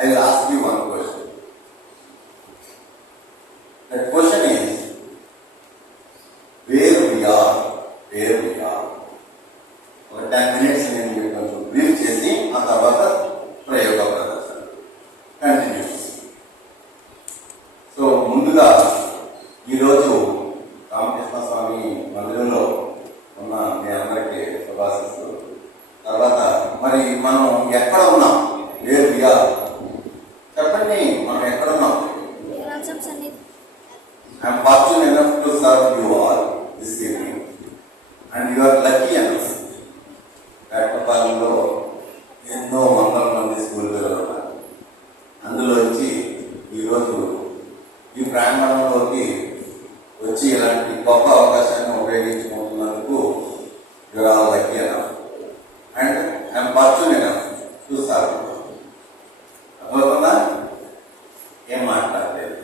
I will ask you one question. That question is, where we are. ఒక 10 minutes నేను మీకు కొంచెం brief చేసి ఆ తర్వాత ప్రయోగ ప్రదర్శన కంటిన్యూస్. సో ముందుగా ఈరోజు రామకృష్ణ స్వామి మందిరంలో ఉన్న మీ అందరికీ శుభాశిస్తూ, తర్వాత మరి మనం ఎక్కడ ఉన్నాం, వేర్ వి ఆర్, చెప్పండి మనం ఎక్కడ ఉన్నాం. I'm fortune enough to serve you all this evening and you are lucky enough. వేటపాలెంలో ఎన్నో వందల మంది స్కూల్ పిల్లలు ఉన్నారు. అందులో వచ్చి ఈరోజు ఈ ప్రాంగణంలోకి వచ్చి ఇలాంటి గొప్ప అవకాశాన్ని ఉపయోగించుకుంటున్నందుకు you are all lucky enough and I'm fortune enough to serve. అర్థమవుతుందా? ఏం మాట్లాడలేదు.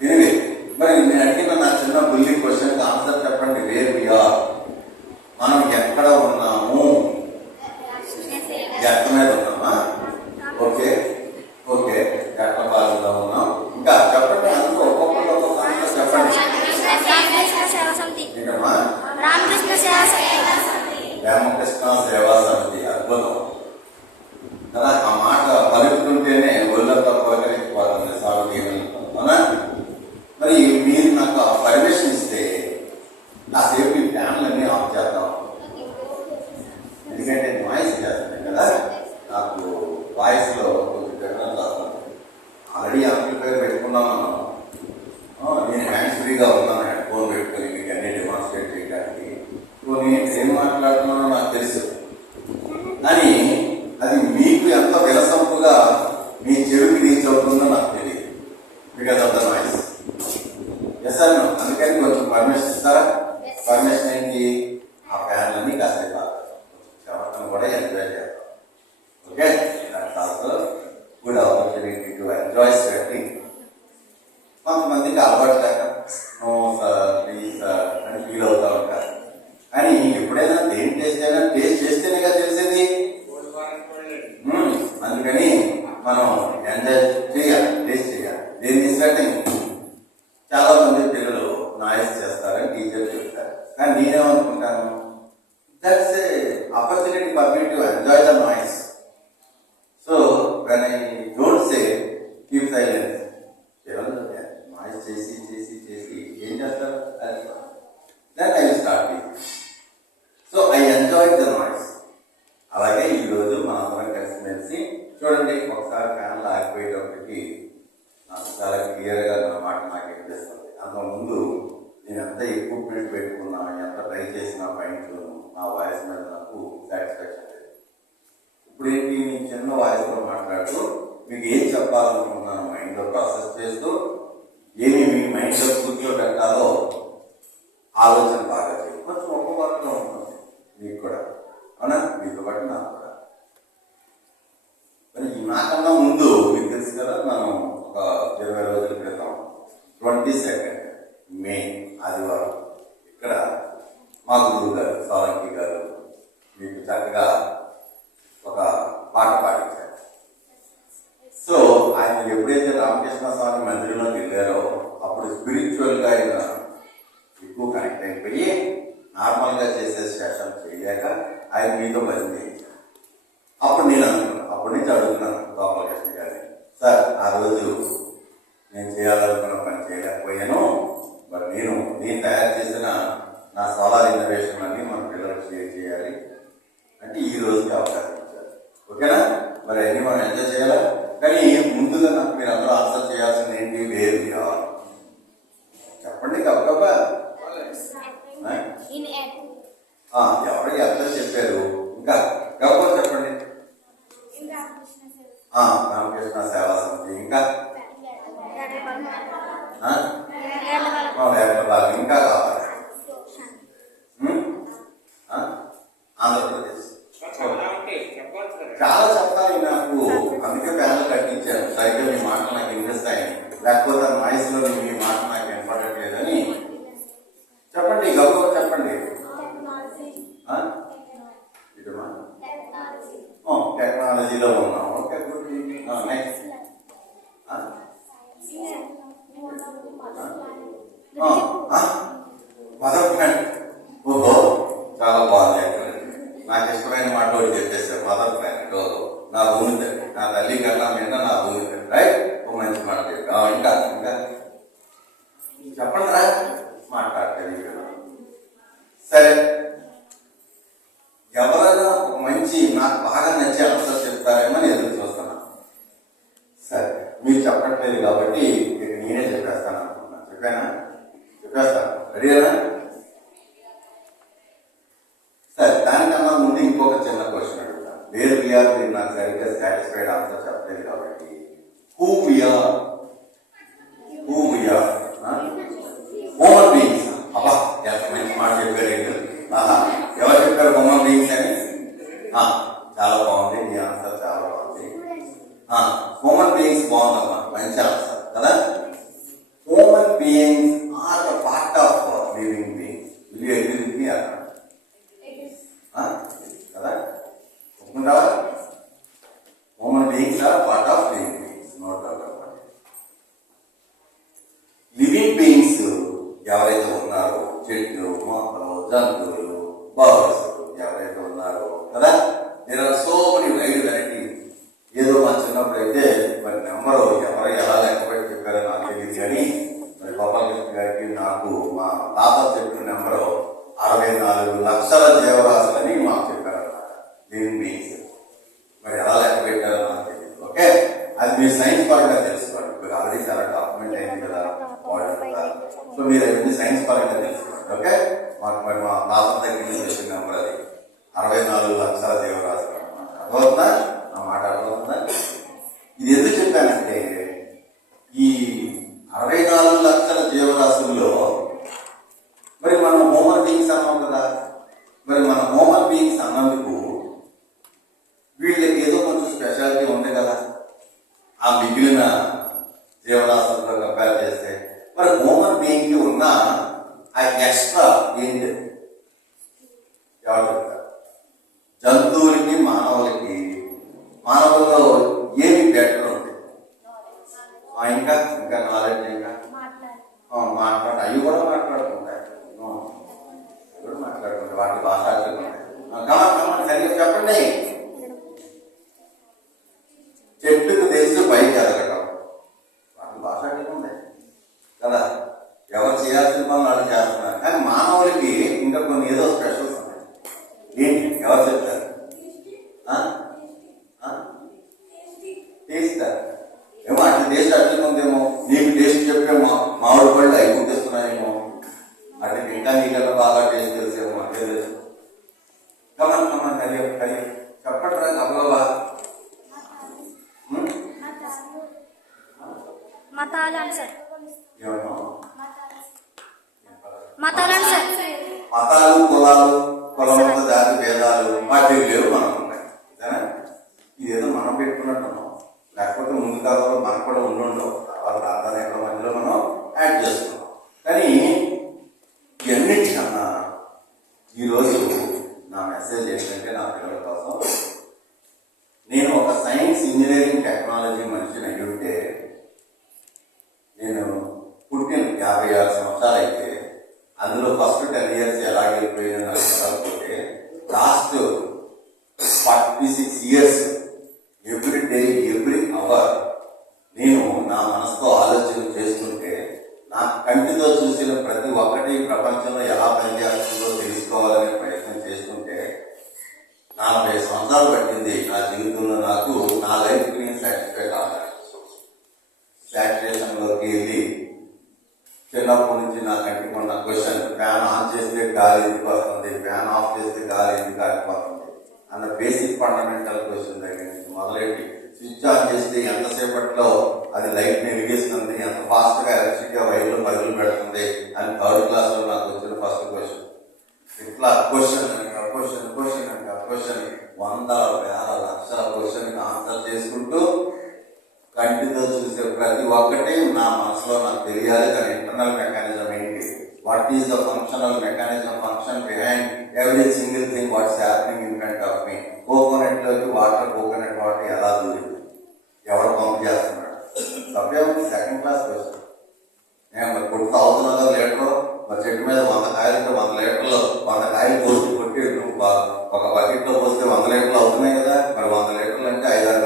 ఎనివే, మరి నేను అడిగిన నా చిన్న బుల్లి క్వశ్చన్ ఆన్సర్ చెప్పండి. వేర్ వి ఆర్, మనం ఎక్కడ ఉన్నాము? ఎక్క మీద ఉన్నామా? ఓకే ఓకే, ఎక్కపాలెంలో ఉన్నాం. ఇంకా చెప్పండి, అందులో ఒక్కొక్కరు ఒక్కొక్క చెప్పండి. ఏంటమ్మా? రామకృష్ణ సేవా సమితి. అద్భుతం కదా. ఆ మాట పలుకుతుంటేనే ఒళ్ళంతా పోగలిగిపోతుంది స్వామి. అవునా? మరి మీరు నాకు పర్మిషన్ ఇస్తే కాసేపు ఈ ఫ్యాన్లన్నీ ఆఫ్ చేద్దాం. ఎందుకంటే నాయిస్ చేస్తున్నాయి కదా, నాకు వాయిస్ లో కొంచెం డిఫరెన్స్ వస్తుంది. ఆల్రెడీ యాంప్లిఫైర్ పెట్టుకున్నాను మనం. నేను హ్యాండ్స్ ఫ్రీగా ఉన్నాను, హెడ్ ఫోన్ పెట్టుకుని మీకు అన్ని డెమాన్స్ట్రేట్ చేయడానికి. నేను ఏం మాట్లాడుతున్నానో నాకు తెలుసు, కానీ అది మీకు ఎంత వినసంపుగా మీ చెవికి రీచ్ అవుతుందో నాకు తెలియదు. Because of the noise. Yes sir, అందుకని కొంచెం పర్మిషన్ ఇస్తారా? పర్మిషన్ ఏంటి? ఆ ఫ్యాన్లన్నీ కాసేపు చవటం కూడా ఎంజాయ్ చేస్తాం. Okay, that's also good opportunity to enjoy sweating. కొంతమందికి అలవాటు లేక నో సార్ ప్లీజ్ సార్ అని ఫీల్ అవుతూ ఉంటారు. కానీ ఎప్పుడైనా దేని టేస్ట్ అయినా టేస్ట్ చేస్తేనేగా తెలిసేది. అందుకని మనం ఎంజాయ్ చేయాలి, టేస్ట్ చేయాలి. దేని స్వెట్టింగ్. చాలా మంది పిల్లలు నాయిస్ చేస్తారని టీచర్ చెప్తారు, కానీ నేనేమనుకుంటాను, that's a opportunity for me to enjoy the noise. So when I don't say keep silence, noise చేసి చేసి చేసి ఏం చేస్తారు, then I will start. So I enjoy the noise. అలాగే ఈరోజు మనందరం కలిసిమెలిసి చూడండి. ఒకసారి ఫ్యాన్లు ఆగిపోయేటప్పటికి నాకు చాలా క్లియర్గా నా మాట నాకు అనిపిస్తుంది. అంతకుముందు నేను ఎంత ఎక్విప్మెంట్ పెట్టుకున్నా, ఎంత ట్రై చేసిన పాయింట్లు నా వాయిస్ మీద నాకు సాటిస్ఫాక్షన్ లేదు. ఇప్పుడు ఏంటి, నేను చిన్న వాయిస్లో మాట్లాడుతూ మీకు ఏం చెప్పాలనుకున్నాను మైండ్లో ప్రాసెస్ చేస్తూ, ఏమి మీ మైండ్లో కూర్చోబెట్టాలో ఆలోచన బాగా చేయాలి. కొంచెం ఒక్క వాటిలో ఉంటుంది మీకు కూడా, అవునా? మీతో పాటు నాకు కూడా. మరి నాకన్నా ముందు మీకు తెలుసు కదా, మనం ఒక 20 రోజుల క్రితం 22 మే ఆదివారం ఇక్కడ మా గురువు గారు సాలంకి గారు మీకు చక్కగా ఒక పాట పాడించారు. సో ఆయన ఎప్పుడైతే రామకృష్ణ స్వామి మందిరంలోకి వెళ్ళారో అప్పుడు స్పిరిచువల్గా ఆయన ఎక్కువ కనెక్ట్ అయిపోయి నార్మల్గా చేసే సెషన్ చేయలేక ఆయన మీతో భజన చేయించారు. అప్పుడు నేను అనుకున్నాను, అప్పటి నుంచి అడుగుతున్నాను గోపాలకృష్ణ గారిని, సార్ ఆ రోజు నేను చేయాలనుకున్న పని చేయలేకపోయాను, మరి నేను తయారు చేసిన నా సోలార్ ఇన్నోవేషన్ అన్ని మన పిల్లలకు షేర్ చేయాలి అంటే ఈ రోజుకి అవకాశం ఇచ్చారు. ఓకేనా? మరి అన్ని మనం ఎంజాయ్ చేయాలా? కానీ ముందుగా నాకు మీరు అందరూ ఆన్సర్ చేయాల్సింది ఏంటి, వేరు చెప్పండి. గబగబా ఎవరికి అర్థం చెప్పారు, ఇంకా గబగబా చెప్పండి. రామకృష్ణ సేవా సమితి, ఇంకా ఇంకా కావాలి, ఆంధ్రప్రదేశ్. చాలా చెప్పాలి నాకు, అందుకే ప్యానల్ కట్టించాను. సరిగ్గా మీ మాటలు నాకు వినిపిస్తాయని, లేకపోతే నాయిస్ లో మీ మాట నాకు వినపడట్లేదని. చెప్పండి, గౌరవ చెప్పండి. టెక్నాలజీలో ఉన్నాం. Okay, good. భూమి తల్లి, నా తల్లి కన్నా మీద నా భూమి తల్లి, రైట్? ఒక మంచి మాట చెప్పి ఇంకా ఇంకా చెప్పండి రా, మాట్లాడతాను. సరే, ఎవరైనా ఒక మంచి నాకు బాగా నచ్చే ఆన్సర్ చెప్తారేమో నేను ఎదురు చూస్తున్నాను. సరే, మీరు చెప్పట్లేదు కాబట్టి ఇక నేనే చెప్పేస్తాను అనుకున్నాను. చెప్పేస్తాను. రెడీనా? సరే, దానికన్నా ముందు ఇంకొక చిన్న క్వశ్చన్ అడుగుతాను. వేర్ వీఆర్, మీరు నాకు సరిగ్గా సాటిస్ఫైడ్ ఆన్సర్ చెప్పలేదు కాబట్టి హూ వీఆర్ హ్యూమన్ బీయింగ్స్. అబ్బా, ఎంత మంచి మాట చెప్పారు. ఎవరు చెప్పారు హ్యూమన్ బీయింగ్స్ అని? చాలా బాగుంది, మీ ఆన్సర్ చాలా బాగుంది. హ్యూమన్ బీయింగ్స్ బాగుందమ్మా, మంచి ఆన్సర్ కదా. Human beings are the part of living beings. Will you agree with me అక్కడ కదా? ఒప్పుకుంటావా? Human beings are part of living beings, no doubt about it. Living beings ఎవరైతే ఉన్నారో, చెట్లు, మొక్కలు, జంతువులు, బర్డ్స్ ఎవరైతే ఉన్నారో కదా, there are so many wide varieties. ఏదో మా చిన్నప్పుడు అయితే మరి నెంబరు ఎవరు ఎలా లెక్కబెట్టి చెప్పారో నాకు తెలియదు, కానీ మరి గోపాలకృష్ణ గారికి నాకు మా తాత చెప్పిన నెంబరు 64 లక్షల జీవరాశులని మాకు చెప్పారన్నమాట, లివింగ్ బీయింగ్స్. మరి ఎలా లెక్క పెట్టారో నాకు తెలియదు. ఓకే, అది మీరు సైన్స్ పరంగా తెలుసుకోండి. ఇప్పుడు ఆల్రెడీ చాలా డాక్యుమెంట్ అయింది కదా వాటర్, సో మీరు అవన్నీ సైన్స్ పరంగా తెలుసుకోండి. ఓకే, మాకు మరి మా తాత దగ్గర నుంచి వచ్చిన నెంబర్ అది 64 లక్షల జీవరాశులు అనమాట. అర్థమవుతుందా? ఆ మాట అర్థమవుతుందా? ఇది ఎందుకు చెప్పానంటే, ఈ 64 లక్షల జీవరాశుల్లో మరి మనం హ్యూమన్ బీయింగ్స్ అన్నాం కదా. మరి మన హ్యూమన్ బీయింగ్స్ అన్నందుకు వీళ్ళకి ఏదో కొంచెం స్పెషాలిటీ ఉంది కదా ఆ మిగిలిన జీవరాశులతో కంపేర్ చేస్తే. మరి హ్యూమన్ బీయింగ్ కి ఉన్న ఆ ఎక్స్ట్రా ఏంటి ఎవరు చెప్తారు? జంతువులకి మానవుల్లో ఏమి బెటర్ ఉంది? ఇంకా ఇంకా నాలెడ్జ్, ఇంకా అవి కూడా మాట్లాడుకుంటాయి, వాటి భాష సరిగ్గా చెప్పండి. చెట్టుకు తెలిసి పైకి ఎదగటం, వాటి భాష ఉంది కదా. ఎవరు చేయాల్సిన పనులు వాళ్ళు చేస్తున్నారు, కానీ మానవులకి ఇంకా కొన్ని ఏదో స్పెషల్స్ ఉన్నాయి. ఏంటి ఎవరు చెప్తారు? టేస్ట్ ఏమో, అట్లా టేస్ట్ అట్లా ఉందేమో. నీకు టేస్ట్ చెప్పే మామిడి పళ్ళు అవి గుర్తిస్తున్నాయేమో, అట్లా ఇంకా నీకన్నా బాగా టేస్ట్ తెలిసేమో. అంటే తెలుసు. కమన్ కరి చెప్పట్రా గబగబా. మతాలు, కులాలు, కులమత, జాతి భేదాలు వాటికి లేవు, మనకు ఉన్నాయి. ఇదేదో మనం పెట్టుకున్నట్టున్నాం, లేకపోతే ముందు కాలంలో మనకు కూడా ఉండవు. తర్వాత రాజధాని ఎక్కడ మధ్యలో మనం యాడ్ చేస్తున్నాం. కానీ ఇవన్నిటికన్నా ఈరోజు నా మెసేజ్ ఏంటంటే, నా పిల్లల కోసం, నేను ఒక సైన్స్, ఇంజనీరింగ్, టెక్నాలజీ మనిషిని అయి ఉంటే, నేను పుట్టిన 56 సంవత్సరాలు అయితే అందులో ఫస్ట్ 10 years ఎలా వెళ్ళిపోయిందో నాకు చదవకపోతే, last 46 years every day, every hour నేను నా మనసుతో ఆలోచన చేస్తుంటే, నా కంటితో చూసిన ప్రతి ఒక్కటి ప్రపంచంలో ఎలా పనిచేస్తుందో తెలుసుకోవాలనే ప్రయత్నం చేస్తుంటే, 40 సంవత్సరాలు పట్టింది నా జీవితంలో నాకు నా లైఫ్కి నేను సాటిస్ఫై కావాలి. సాటిస్ఫాక్షన్లోకి వెళ్ళి చిన్నప్పటి నుంచి నా కంటికి ఉన్న క్వశ్చన్, ఫ్యాన్ ఆన్ చేస్తే గాలి ఎందుకు వస్తుంది, ఫ్యాన్ ఆఫ్ చేస్తే గాలి ఎందుకు ఆగిపోతుంది అన్న బేసిక్ ఫండమెంటల్ క్వశ్చన్ దగ్గర నుంచి మొదలెట్టి, స్విచ్ ఆన్ చేస్తే ఎంతసేపట్లో అది లైట్ ని వెలిగిస్తుంది, ఎంత ఫాస్ట్ గా ఎలక్ట్రిసిటీ వైర్లు పరుగులు పెడుతుంది అని 3rd class లో నాకు వచ్చిన ఫస్ట్ క్వశ్చన్. ఇట్లా క్వశ్చన్ వందల వేల లక్షల క్వశ్చన్ ఆన్సర్ చేసుకుంటూ కంటితో చూసే ప్రతి ఒక్కటి నా మనసులో నాకు తెలియాలి. దాని ఇంటర్నల్ మెకానిజం ఏంటి, what is the functional mechanism, function behind every single thing what's happening in front of me. Coconut లోకి కోకోనట్ వాటర్ ఎలా దూరింది, ఎవరు పంపు చేస్తున్నాడు, తప్పే ఉంది. 2nd class question. నేను మరి కొట్టి తాగుతున్నా కదా లీటర్లో, మరి చెట్టు మీద 100 కాయలు 100 లీటర్లు 100 కాయలు పోసి కొట్టి ఒక బకెట్ లో పోస్తే 100 లీటర్లు అవుతున్నాయి కదా. మరి 100 లీటర్లు అంటే 5-6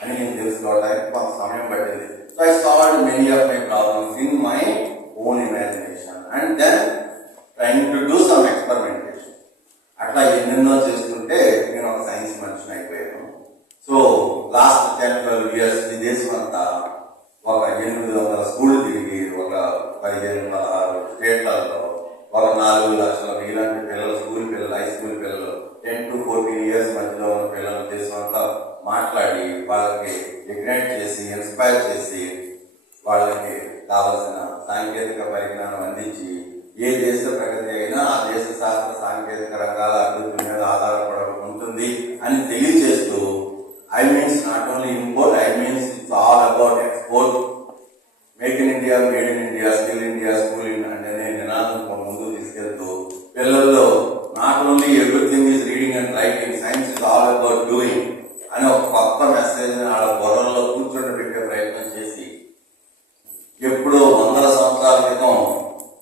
అని నేను తెలుసుకోవడానికి కొంత సమయం పట్టింది. So I solved many of my problems in my own imagination and then trying to do some experimentation. అట్లా ఎన్నెన్నో చేసుకుంటే నేను ఒక సైన్స్ మనిషిని అయిపోయాను. సో లాస్ట్ 10-12 years ఈ దేశం అంతా ఒక 800 స్కూల్ తిరిగి ఒక 15-16 స్టేట్లలో ఒక 4 లక్షల ఇలాంటి పిల్లలు, స్కూల్ పిల్లలు, హై స్కూల్ పిల్లలు, 10 to 14 years మధ్యలో ఉన్న పిల్లల దేశం అంతా మాట్లాడి వాళ్ళకి ఇగ్నైట్ చేసి, ఇన్స్పైర్ చేసి, వాళ్ళకి కావలసిన సాంకేతిక పరిజ్ఞానం అందించి ఏ దేశ ప్రగతి అయినా ఆ దేశ శాస్త్ర సాంకేతిక రంగాల అభివృద్ధి మీద ఆధారపడి ఉంటుంది అని తెలియజేస్తూ I means not only import, I means it's all about export. Make in India, made in India, still India, school in అనే నినాదం ముందుకు తీసుకెళ్తూ పిల్లల్లో not only everything is reading and writing, science is all about doing అని ఒక కొత్త message వాళ్ళ బుర్రలో కూర్చొని పెట్టే ప్రయత్నం చేసి ఎప్పుడో 100 సంవత్సరాల క్రితం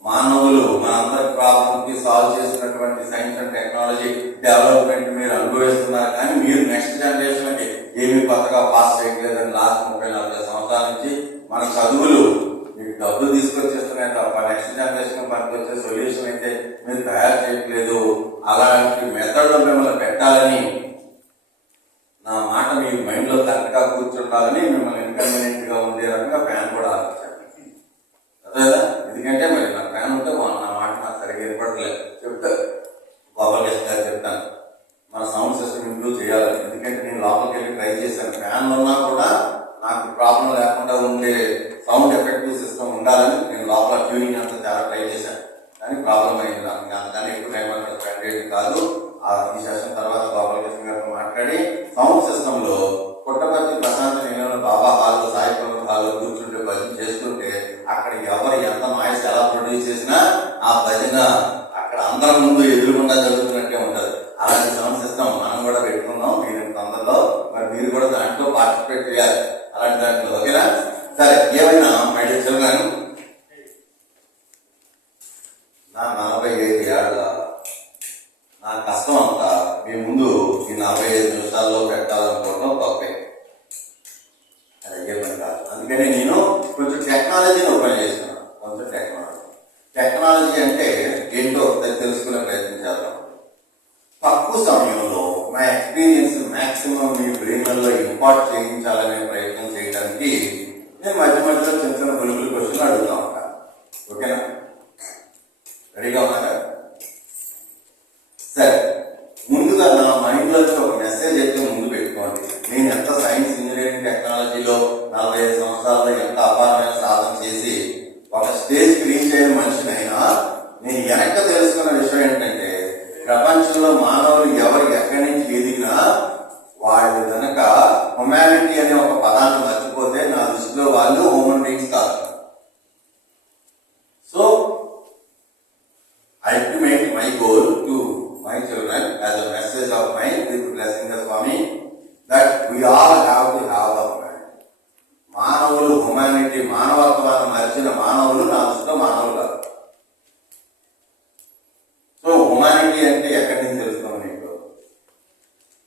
మానవులు మనందరి ప్రాబ్లంకి సాల్వ్ చేసినటువంటి సైన్స్ అండ్ టెక్నాలజీ డెవలప్మెంట్ మీరు అనుభవిస్తున్నారు. కానీ మీరు నెక్స్ట్ జనరేషన్ కి ఏమి కొత్తగా పాస్ చేయట్లేదని లాస్ట్ 30-40 సంవత్సరాల నుంచి మన చదువులు మీకు డబ్బులు తీసుకొచ్చేస్తున్నాయి తప్ప నెక్స్ట్ జనరేషన్ పనికి వచ్చే సొల్యూషన్ అయితే మీరు తయారు చేయట్లేదు. అలాంటి మెథడ్లో మిమ్మల్ని పెట్టాలని, నా మాట మీ మైండ్ లో కరెక్ట్ గా కూర్చుండాలని మిమ్మల్ని ఇన్కన్వీనియంట్ గా ఉండే రకంగా ప్లాన్ కూడా ఆలోచించాను. అదేదా, ఎందుకంటే మరి నా ప్లాన్ ఉంటే నా మాట నాకు సరిగ్గా ఏర్పడలేదు. లోపలికి చెప్తాను మన సౌండ్ సిస్టమ్ ఇంప్రూవ్ చేయాలి. ఎందుకంటే నేను లోపలికి వెళ్ళి ట్రై చేశాను. ఫ్యాన్ ఉన్నా కూడా నాకు ప్రాబ్లం లేకుండా ఉండే సౌండ్ ఎఫెక్టివ్ సిస్టమ్ ఉండాలని నేను లోపల ట్యూనింగ్ అంతా చాలా ట్రై చేశాను. కానీ ప్రాబ్లం అయింది నాకు. కానీ ఎక్కువ టైం అక్కడ స్పెండ్ చేయడం కాదు. ఈ సెషన్ తర్వాత లోపలికి గారితో మాట్లాడి సౌండ్ సిస్టమ్ లో పుట్టపర్తి ప్రశాంత్ నిలయంలో బాబా హాల్లో, సాయి ప్రముఖ హాల్లో కూర్చుంటే భజన చేస్తుంటే అక్కడ ఎవరు ఎంత నాయిస్ ఎలా ప్రొడ్యూస్ చేసినా ఆ భజన అక్కడ అందరి ముందు ఎదురుకుండా జరుగుతున్నట్టే ఉంటది. అలాంటి సౌండ్ సిస్టమ్ మనం కూడా పెట్టుకున్నాం. మీరు తొందరలో మరి మీరు కూడా దాంట్లో పార్టిసిపేట్ చేయాలి. అలాంటి దాంట్లో ఓకేనా? సరే, ఏమైనా మళ్ళీ చిల్డ్రన్, నా 45 ఏళ్ళ నా కష్టం అంతా మీ ముందు ఈ 45 నిమిషాల్లో పెట్టాలనుకోవడం తప్పే. అది అయ్యే పని కాదు. అందుకని నేను కొంచెం టెక్నాలజీని ఓపెన్ చేస్తున్నాను. కొంచెం టెక్నాలజీ అంటే ఏంటో తెలుసుకునే ప్రయత్నం చేద్దాం. తక్కువ సమయంలో నా ఎక్స్పీరియన్స్ మాక్సిమం మీ బ్రెయిన్లలో ఇంపార్ట్ చేయించాలనే ప్రయత్నం చేయడానికి నేను మధ్య మధ్యలో చిన్న చిన్న బుల్బుల్ క్వశ్చన్లు అడుగుతా ఉంటాను. ఓకేనా? రెడీగా ఉన్నారా? సరే, ముందుగా నా మైండ్ లో ఒక మెసేజ్ అయితే ముందు పెట్టుకోండి. నేను ఎంత సైన్స్, ఇంజనీరింగ్, టెక్నాలజీలో 45 సంవత్సరాల్లో ఎంత అపారమైన సాధన చేసి ఒక స్టేజ్ రీచ్ అయిన మనిషినైనా నేను వెనక తెలుసుకున్న విషయం ఏంటంటే ప్రపంచంలో మానవులు ఎవరు ఎక్కడి నుంచి ఎదిగినా వాళ్ళు కనుక హ్యుమానిటీ అనే ఒక పదాన్ని మర్చిపోతే నా దృష్టిలో వాళ్ళు హ్యూమన్ బీయింగ్స్ కాదు. So ultimate my goal to my children as a message of mine with blessing the Swami that we all have to have the humanity. మానవులు హ్యుమానిటీ, మానవత్వాన్ని మరిచిన మానవులు నా దృష్టిలో మానవులు కాదు. సో హ్యుమానిటీ అంటే ఎక్కడి నుంచి తెలుసుకోండి మీకు,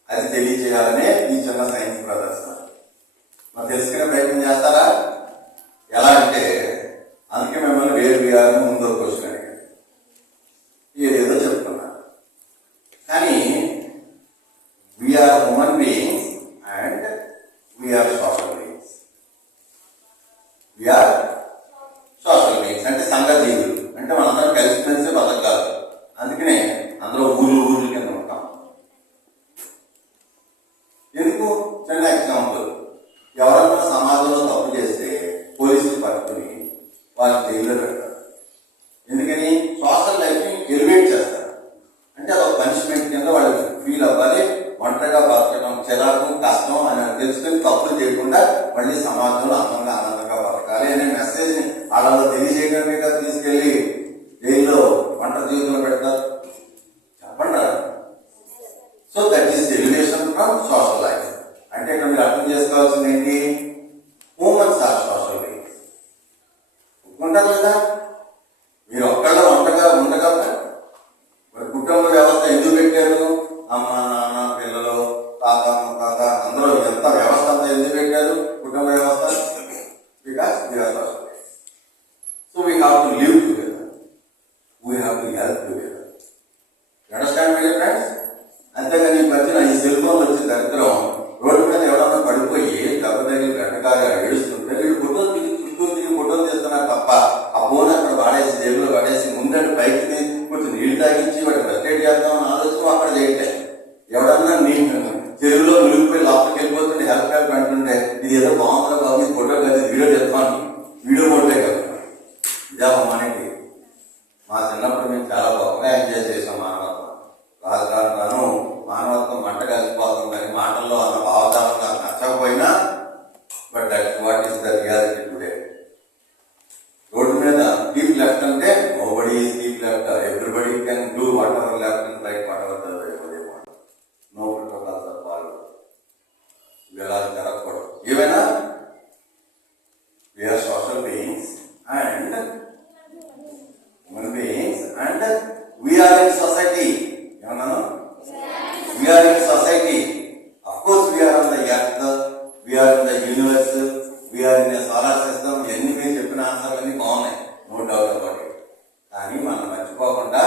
అది తెలియజేయాలనే ఈ చిన్న సైన్స్ ప్రదర్శన. మరి తెలుసుకునే ప్రయత్నం చేస్తారా? ఎలా అంటే అందుకే మిమ్మల్ని వేరు ముందు ఒక క్వశ్చన్ అడిగాను. ఏదో చెప్తున్నా, కానీ we are human beings and we are social beings. We are social beings అంటే సంఘ జీవులు, అంటే మనందరం కలిసిమెలిసి బతకాలి. అందుకనే అందరూ ఊర్లు కింద ఉంటాం. ఎందుకు? చిన్న ఎగ్జాంపుల్, ఎవరైనా సమాజంలో తప్పు చేస్తే పోలీసులు పట్టుకుని వాళ్ళని జైల్లో పెడతారు. ఎందుకని? సోషల్ లైఫ్ ని ఎలివేట్ చేస్తారు. అంటే అదొక పనిష్మెంట్ కింద వాళ్ళు ఫీల్ అవ్వాలి. ఒంటరిగా బతకడం చిరాకు, కష్టం అని తెలుసుకుని తప్పులు చేయకుండా మళ్ళీ సమాజంలో అందంగా ఆనందంగా బతకాలి అనే మెసేజ్ ని వాళ్ళలో తెలియజేయడమే కదా తీసుకెళ్లి జైల్లో ఒంటరి జీవితంలో పెడతారు. చెప్పండి. So that is elevation from social life. అంటే ఇక్కడ మీరు అర్థం చేసుకోవాల్సింది ఏంటి? Humans are social beings. ఉంటారు లేదా? మీరు ఒక్కళ్ళ ఒంటరిగా ఉండగలరా? మరి కుటుంబ వ్యవస్థ ఎందుకు పెట్టారు? అమ్మ, నాన్న, పిల్లలు, తాత, ముత్తాత అందరూ ఎంత వ్యవస్థ అంతా ఎందుకు పెట్టారు? సెల్ఫ్ అంటుంటే ఇది ఏదో బాగుందో బాబు ఇది ఫోటో కదా వీడియో చెప్తాను వీడియో ఫోటోలే కదా ఇదే మనకి మా చిన్నప్పుడు మేము చాలా గొప్పగా ఎంజాయ్ చేసాం మానవత్వం రాను మానవత్వం మంట కలిసిపోతుంది కానీ మాటల్లో అన్న భావజాలం నాకు నచ్చకపోయినా but that what is the reality today. Road మీద డీప్ లెఫ్ట్ అంటే nobody is deep left, everybody can do whatever left and right whatever no protocols are follow. ఇలా జరగకూడదు. ఏమైనా we are social beings and human beings and we are in society. ఏమన్నాను? We are in society. Of course we are on the earth, we are in the universe, we are in the solar system. ఎన్ని మీరు చెప్పిన ఆన్సర్లన్నీ బాగున్నాయి, no doubt about it. కానీ మనం మర్చిపోకుండా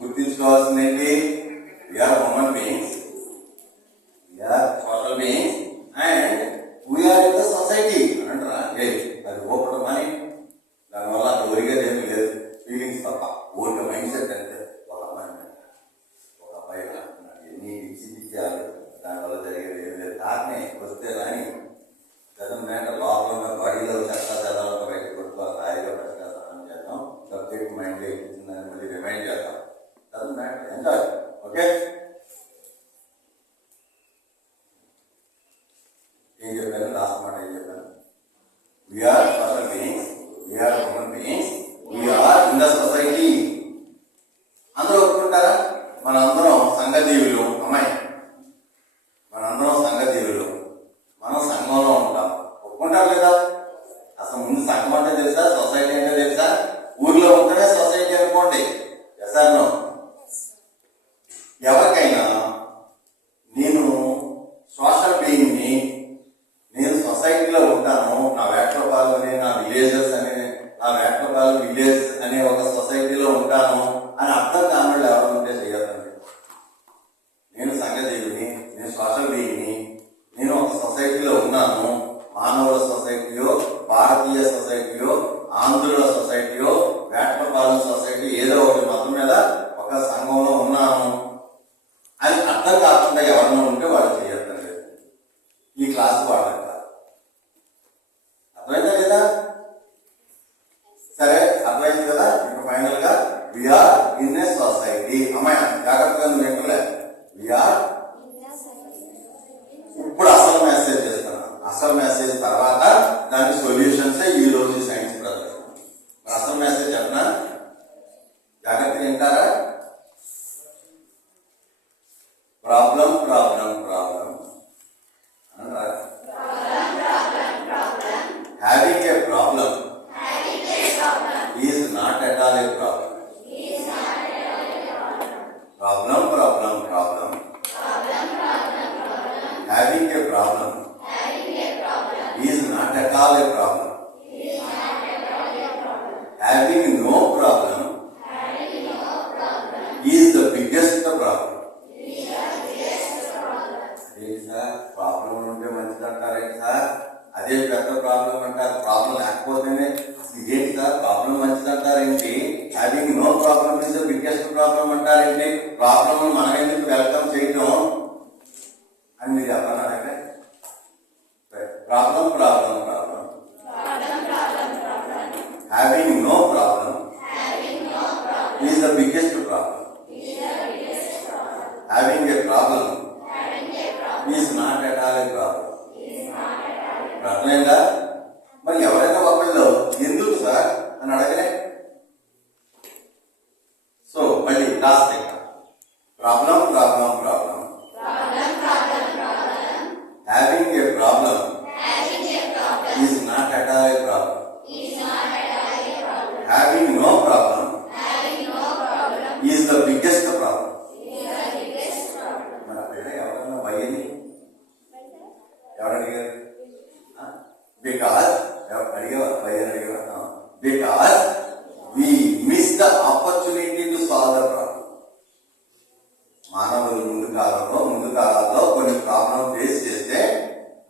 గుర్తించుకోవాల్సింది ఏంటి? we are human beings, we are social beings and we are in the society అంటారా? అది ఓపెన్ మనీ. దానివల్ల అది ఒరిగేది ఏమీ లేదు, ఫీలింగ్స్ తప్ప. ఊరికే మైండ్ సెట్ అంటే ఒక అబ్బాయి ఎన్ని ఇచ్చారు, దానివల్ల జరిగేది ఏమి లేదు. దాన్నే వస్తే రాని చదువు మ్యాటర్ లోపల ఉన్న బాడీలో చెత్త చదవాలని బయటకు కొట్టుకో హాయిగా పరిష్కారం చేద్దాం. సబ్జెక్ట్ మైండ్లో ఇచ్చిందని మళ్ళీ రిమైండ్ చేద్దాం. చదువు మ్యాటర్ ఎంజాయ్. ఓకే, ఏం చెప్పాను? లాస్ట్ మాట ఏం చెప్పాను? We are social beings, we are human beings, we are in the society. అందరూ ఒప్పుకుంటారా? మనందరం సంఘజీవులు. అమ్మాయి, మనందరం సంఘజీవులు, మనం సంఘంలో ఉంటాం. ఒప్పుకుంటారు లేదా? అసలు ముందు సంఘం అంటే తెలుసా, సొసైటీ అంటే తెలుసా? ఊర్లో ఉంటేనే సొసైటీ అనుకోండి. ఎసానో ఎవరికైనా నేను సోషల్ బీయింగ్ని, నేను సొసైటీలో ఉంటాను, నా వేటపాలు అనే నా విలేజెస్ అనే నా వేటపాలు విలేజ్ అనే ఒక సొసైటీలో ఉంటాను అని అర్థం కానుళ్ళు ఎవరు ఉంటే చేయదండి. నేను సంఘజీవిని, నేను సోషల్ బీయింగ్ని, నేను ఒక సొసైటీలో ఉన్నాను. మానవుల సొసైటీయో, భారతీయ సొసైటీయో, ఆంధ్రుల సొసైటీయో, వేటపాలు సొసైటీ, ఏదో ఒకటి మొత్తం మీద ఒక సంఘంలో ఉన్నాను అని అర్థం కాకుండా ఎవరైనా ఉంటే వాళ్ళు చేయొద్దండి. ఈ క్లాస్ వాళ్ళకి కాదు. అర్థమైందా లేదా? సరే, అర్థమైంది కదా? ఇప్పుడు ఫైనల్ గా వీఆర్ ఇన్ ఏ సొసైటీ. అమ్మాయి జాగ్రత్తగా వింటలే. వీఆర్. ఇప్పుడు అసలు మెసేజ్ చేస్తున్నాను. అసలు మెసేజ్ తర్వాత దాని సొల్యూషన్స్ ఈ రోజు సైన్స్ ప్రదర్శన. అసలు మెసేజ్ చెప్పనా? జాగ్రత్తగా వింటారా? ప్రాబ్లం ప్రాబ్లం ప్రాబ్లం అంటారా? Having a problem is not at all a problem. Problem, problem, problem. Having a problem is not at all a problem. Having no problem is the biggest problem. అదేంటి sir, problem ఉంటే మంచిది అంటారేంటి sir? అదే పెద్ద problem అంటారు. Problem లేకపోతేనే అసలు ఏంటి sir problem మంచిది అంటారేంటి? Having no problem is the biggest problem అంటారేంటి? ప్రాబ్లం మనం ఎందుకు వెల్కమ్ చేయటం అని మీరు చెప్పాలంటే problem problem problem. Having no problem is the biggest problem. Having a problem is not at all a problem. అర్థమైందా? మరి ఎవరైనా ఒకళ్ళు ఎందుకు సార్ అని అడగలే. సో మళ్ళీ last problem problem problem. Having a problem is not at all a problem. Having no problem is the biggest problem. మన పిల్ల ఎవరైనా వయ్యని ఎవరు అడిగారు? Because we miss the opportunity to solve the problem. మానవులు ముందు కాలంలో కొన్ని ప్రాబ్లం ఫేస్ చేస్తే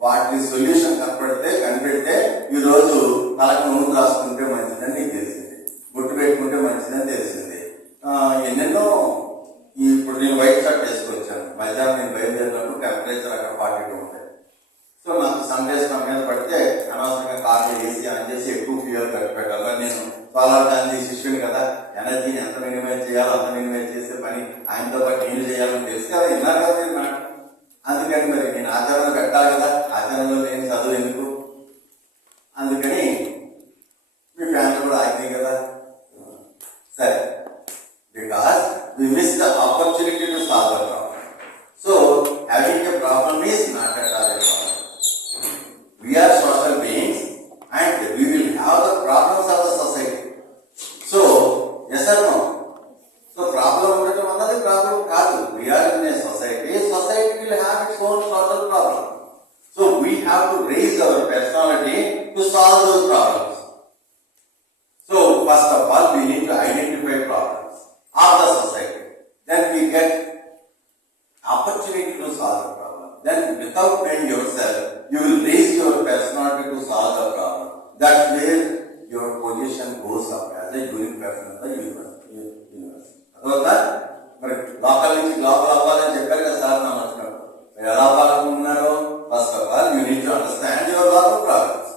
వాటి సొల్యూషన్ కనిపెడితే ఈ రోజు తలకు నూనె రాసుకుంటే మంచిదని నీకు తెలిసింది, బొట్టు పెట్టుకుంటే మంచిదని తెలిసింది. ఎన్నెన్నో. ఇప్పుడు నేను వైట్ షర్ట్ వేసుకొచ్చాను, మధ్యాహ్నం నేను బయలుదేరినప్పుడు టెంపరేచర్ అక్కడ 42 ఉంటాయి. So we have to raise our personality to solve those problems. So first of all, we need to identify problems of the society. Then we get opportunity to solve the problem. Then without knowing yourself, you will raise your personality to solve the problem. That's where your position goes up as a unique person of the universe. అర్థమవుతుందా? మరి local నుంచి global అవ్వాలని చెప్పారు కదా sir నా వచ్చినప్పుడు. మీరు ఎలా అవ్వాలనుకుంటున్నారు? First of all, you need to understand your local problems.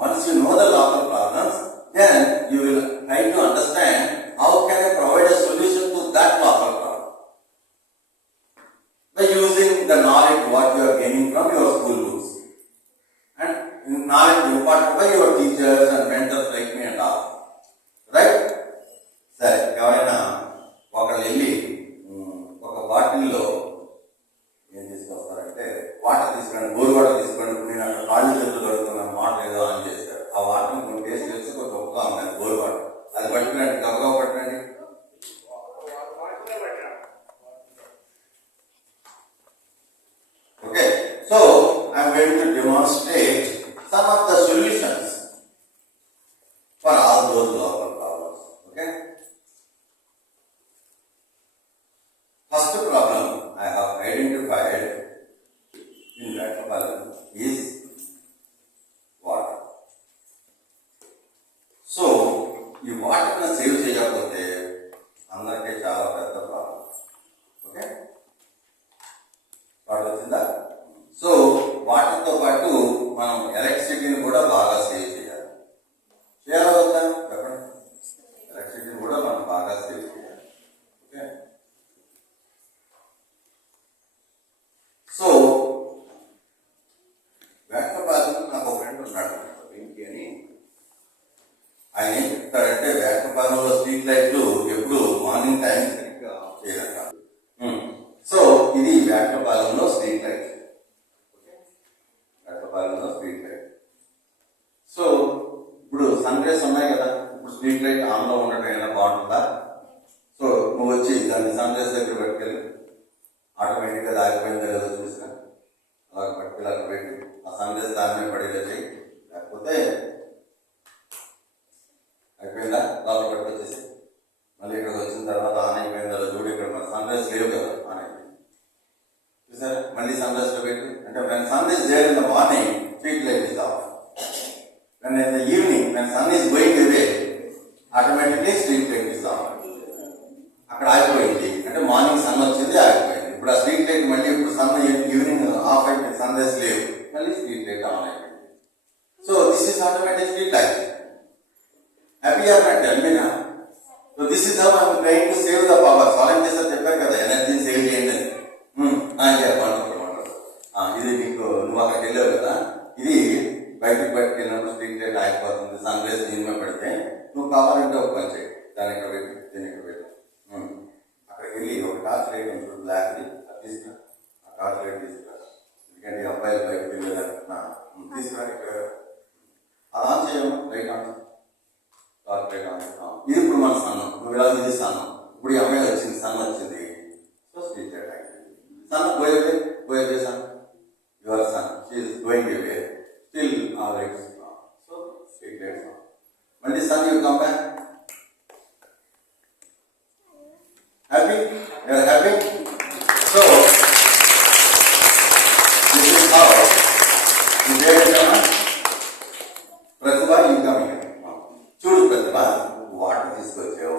Once you know the local problems, then you will try to understand how can I provide a solution to that local problem by using the knowledge what you are gaining from your school books and knowledge imparted by your teachers and mentors like me and all. Right? సరే, ఎవరైనా ఒకళ్ళు వెళ్ళి ఒక బాటిల్లో ఏం తీసుకొస్తారంటే water తీసుకోండి, bore water తీసుకోండి, నేను అక్కడ కాళ్ళు చేతులు కడుగుతున్నాను, వాటర్ ఏదో ఆన్ చేశారు. ఆ వాటర్ని కొంచెం టేస్ట్ చేసి కొంచెం ఉప్పుగా ఉన్నాయి బోర్ వాటర్, అది పట్టుకురండి, గబగబా పట్టండి. Okay, so I'm going to demonstrate some of the solutions for all those local problems. Okay, first problem I have identified in Vattapallam is water. So, ఈ వాటర్ని సేవ్ చేయకపోతే అందరికీ చాలా పెద్ద ప్రాబ్లం. ఓకే, వాటర్ వచ్చిందా? సో వాటర్తో పాటు మనం ఎలక్ట్రిసిటీని కూడా బాగా సేవ్ చేయాలి. చేయాలవుతా చెప్పండి, ఎలక్ట్రిసిటీని కూడా మనం బాగా సేవ్ చేయాలి. ఓకే, సో వేటపాలెం నాకు ఒక ఫ్రెండ్ ఉన్నాడు వెంకీ అని. ఆయన ఏం చెప్తాడంటే వేటపాలెంలో స్ట్రీట్ లైట్లు ఎప్పుడు మార్నింగ్ టైం సరిగ్గా ఆఫ్ చేయాలంట. సో ఇది వేటపాలెంలో స్ట్రీట్ లైట్. వేటపాలెంలో స్ట్రీట్ లైట్. సో ఇప్పుడు సన్ రైస్ ఉన్నాయి కదా, ఇప్పుడు స్ట్రీట్ లైట్ ఆన్లో ఉండటం ఏమైనా బాగుంటుందా? సో నువ్వు వచ్చి దాన్ని సన్ రైస్ దగ్గర పెట్టుకెళ్ళి ఆటోమేటిక్గా ఆగిపోయిందో లేదో చూసినా అలా పట్టుకెళ్ళి అక్కడ పెట్టి ఆ సన్ రైస్ దాని మీద పడేలా చేయి. లేకపోతే అయిపోయిందా లోపల పట్టుకొచ్చేసి మళ్ళీ ఇక్కడికి వచ్చిన తర్వాత ఆన్ అయిపోయిందో చూడు, ఇక్కడ మన సన్ రైస్ లేవు కదా, ఆన్ అయిపోయింది చూసారా, మళ్ళీ సన్ రైస్ లో పెట్టి. అంటే when sun is there in the morning, street light is off. When in the evening, when sun is going away, automatically street light is off. అక్కడ ఆగిపోయింది అంటే మార్నింగ్ సన్ వచ్చింది ఆగిపోయింది. ఇప్పుడు ఆ స్ట్రీట్ లైట్ మళ్ళీ ఇప్పుడు సన్ ఈవినింగ్ ఆఫ్ అయిపోయింది, సన్ రైస్ లేవు, మళ్ళీ స్ట్రీట్ లైట్ ఆన్ అయిపోయింది. So this is automatic street light. Happy or not? Tell me now. So this is how I'm trying to save the power. Solve చేస్తే చెప్పారు కదా ఎనర్జీని save చేయండి అని. ఇది నీకు నువ్వు అక్కడికి వెళ్ళావు కదా, ఇది బయటకు వెళ్ళినప్పుడు స్ట్రీట్ లైట్ ఆగిపోతుంది, సన్ రైస్ దీని మీద పెడితే నువ్వు కావాలంటే ఒక పని చేయి, దాని ఇక్కడ పెట్టి దీని ఇక్కడ పెట్టి అక్కడికి వెళ్ళి ఒక టార్చ్ లైట్ ఉంటుంది బ్లాక్ది, అది తీసుకురా, ఆ టార్చ్ లైట్ తీసుకురా. ఎందుకంటే అబ్బాయిలు బయటకు వెళ్ళేదాన్ని తీసుకురా, ఇక్కడ అది ఆన్ చేయము, light on, torch light on. ఇది ఇప్పుడు మన సన్నం, నువ్వు ఇలా ఇది సన్నం, ఇప్పుడు ఈ అమ్మాయి వచ్చింది, సన్ వచ్చింది, సో స్ట్రీట్ లైట్ ఆగింది. సన్ పోయే sun, your sun she is going away, still all lights on, so street lights on. మళ్ళీ sun you come back. Happy? You are happy? So, this is how you get it done. Pratibha, you come here. చూడు ప్రతిభ, water తీసుకొచ్చావు.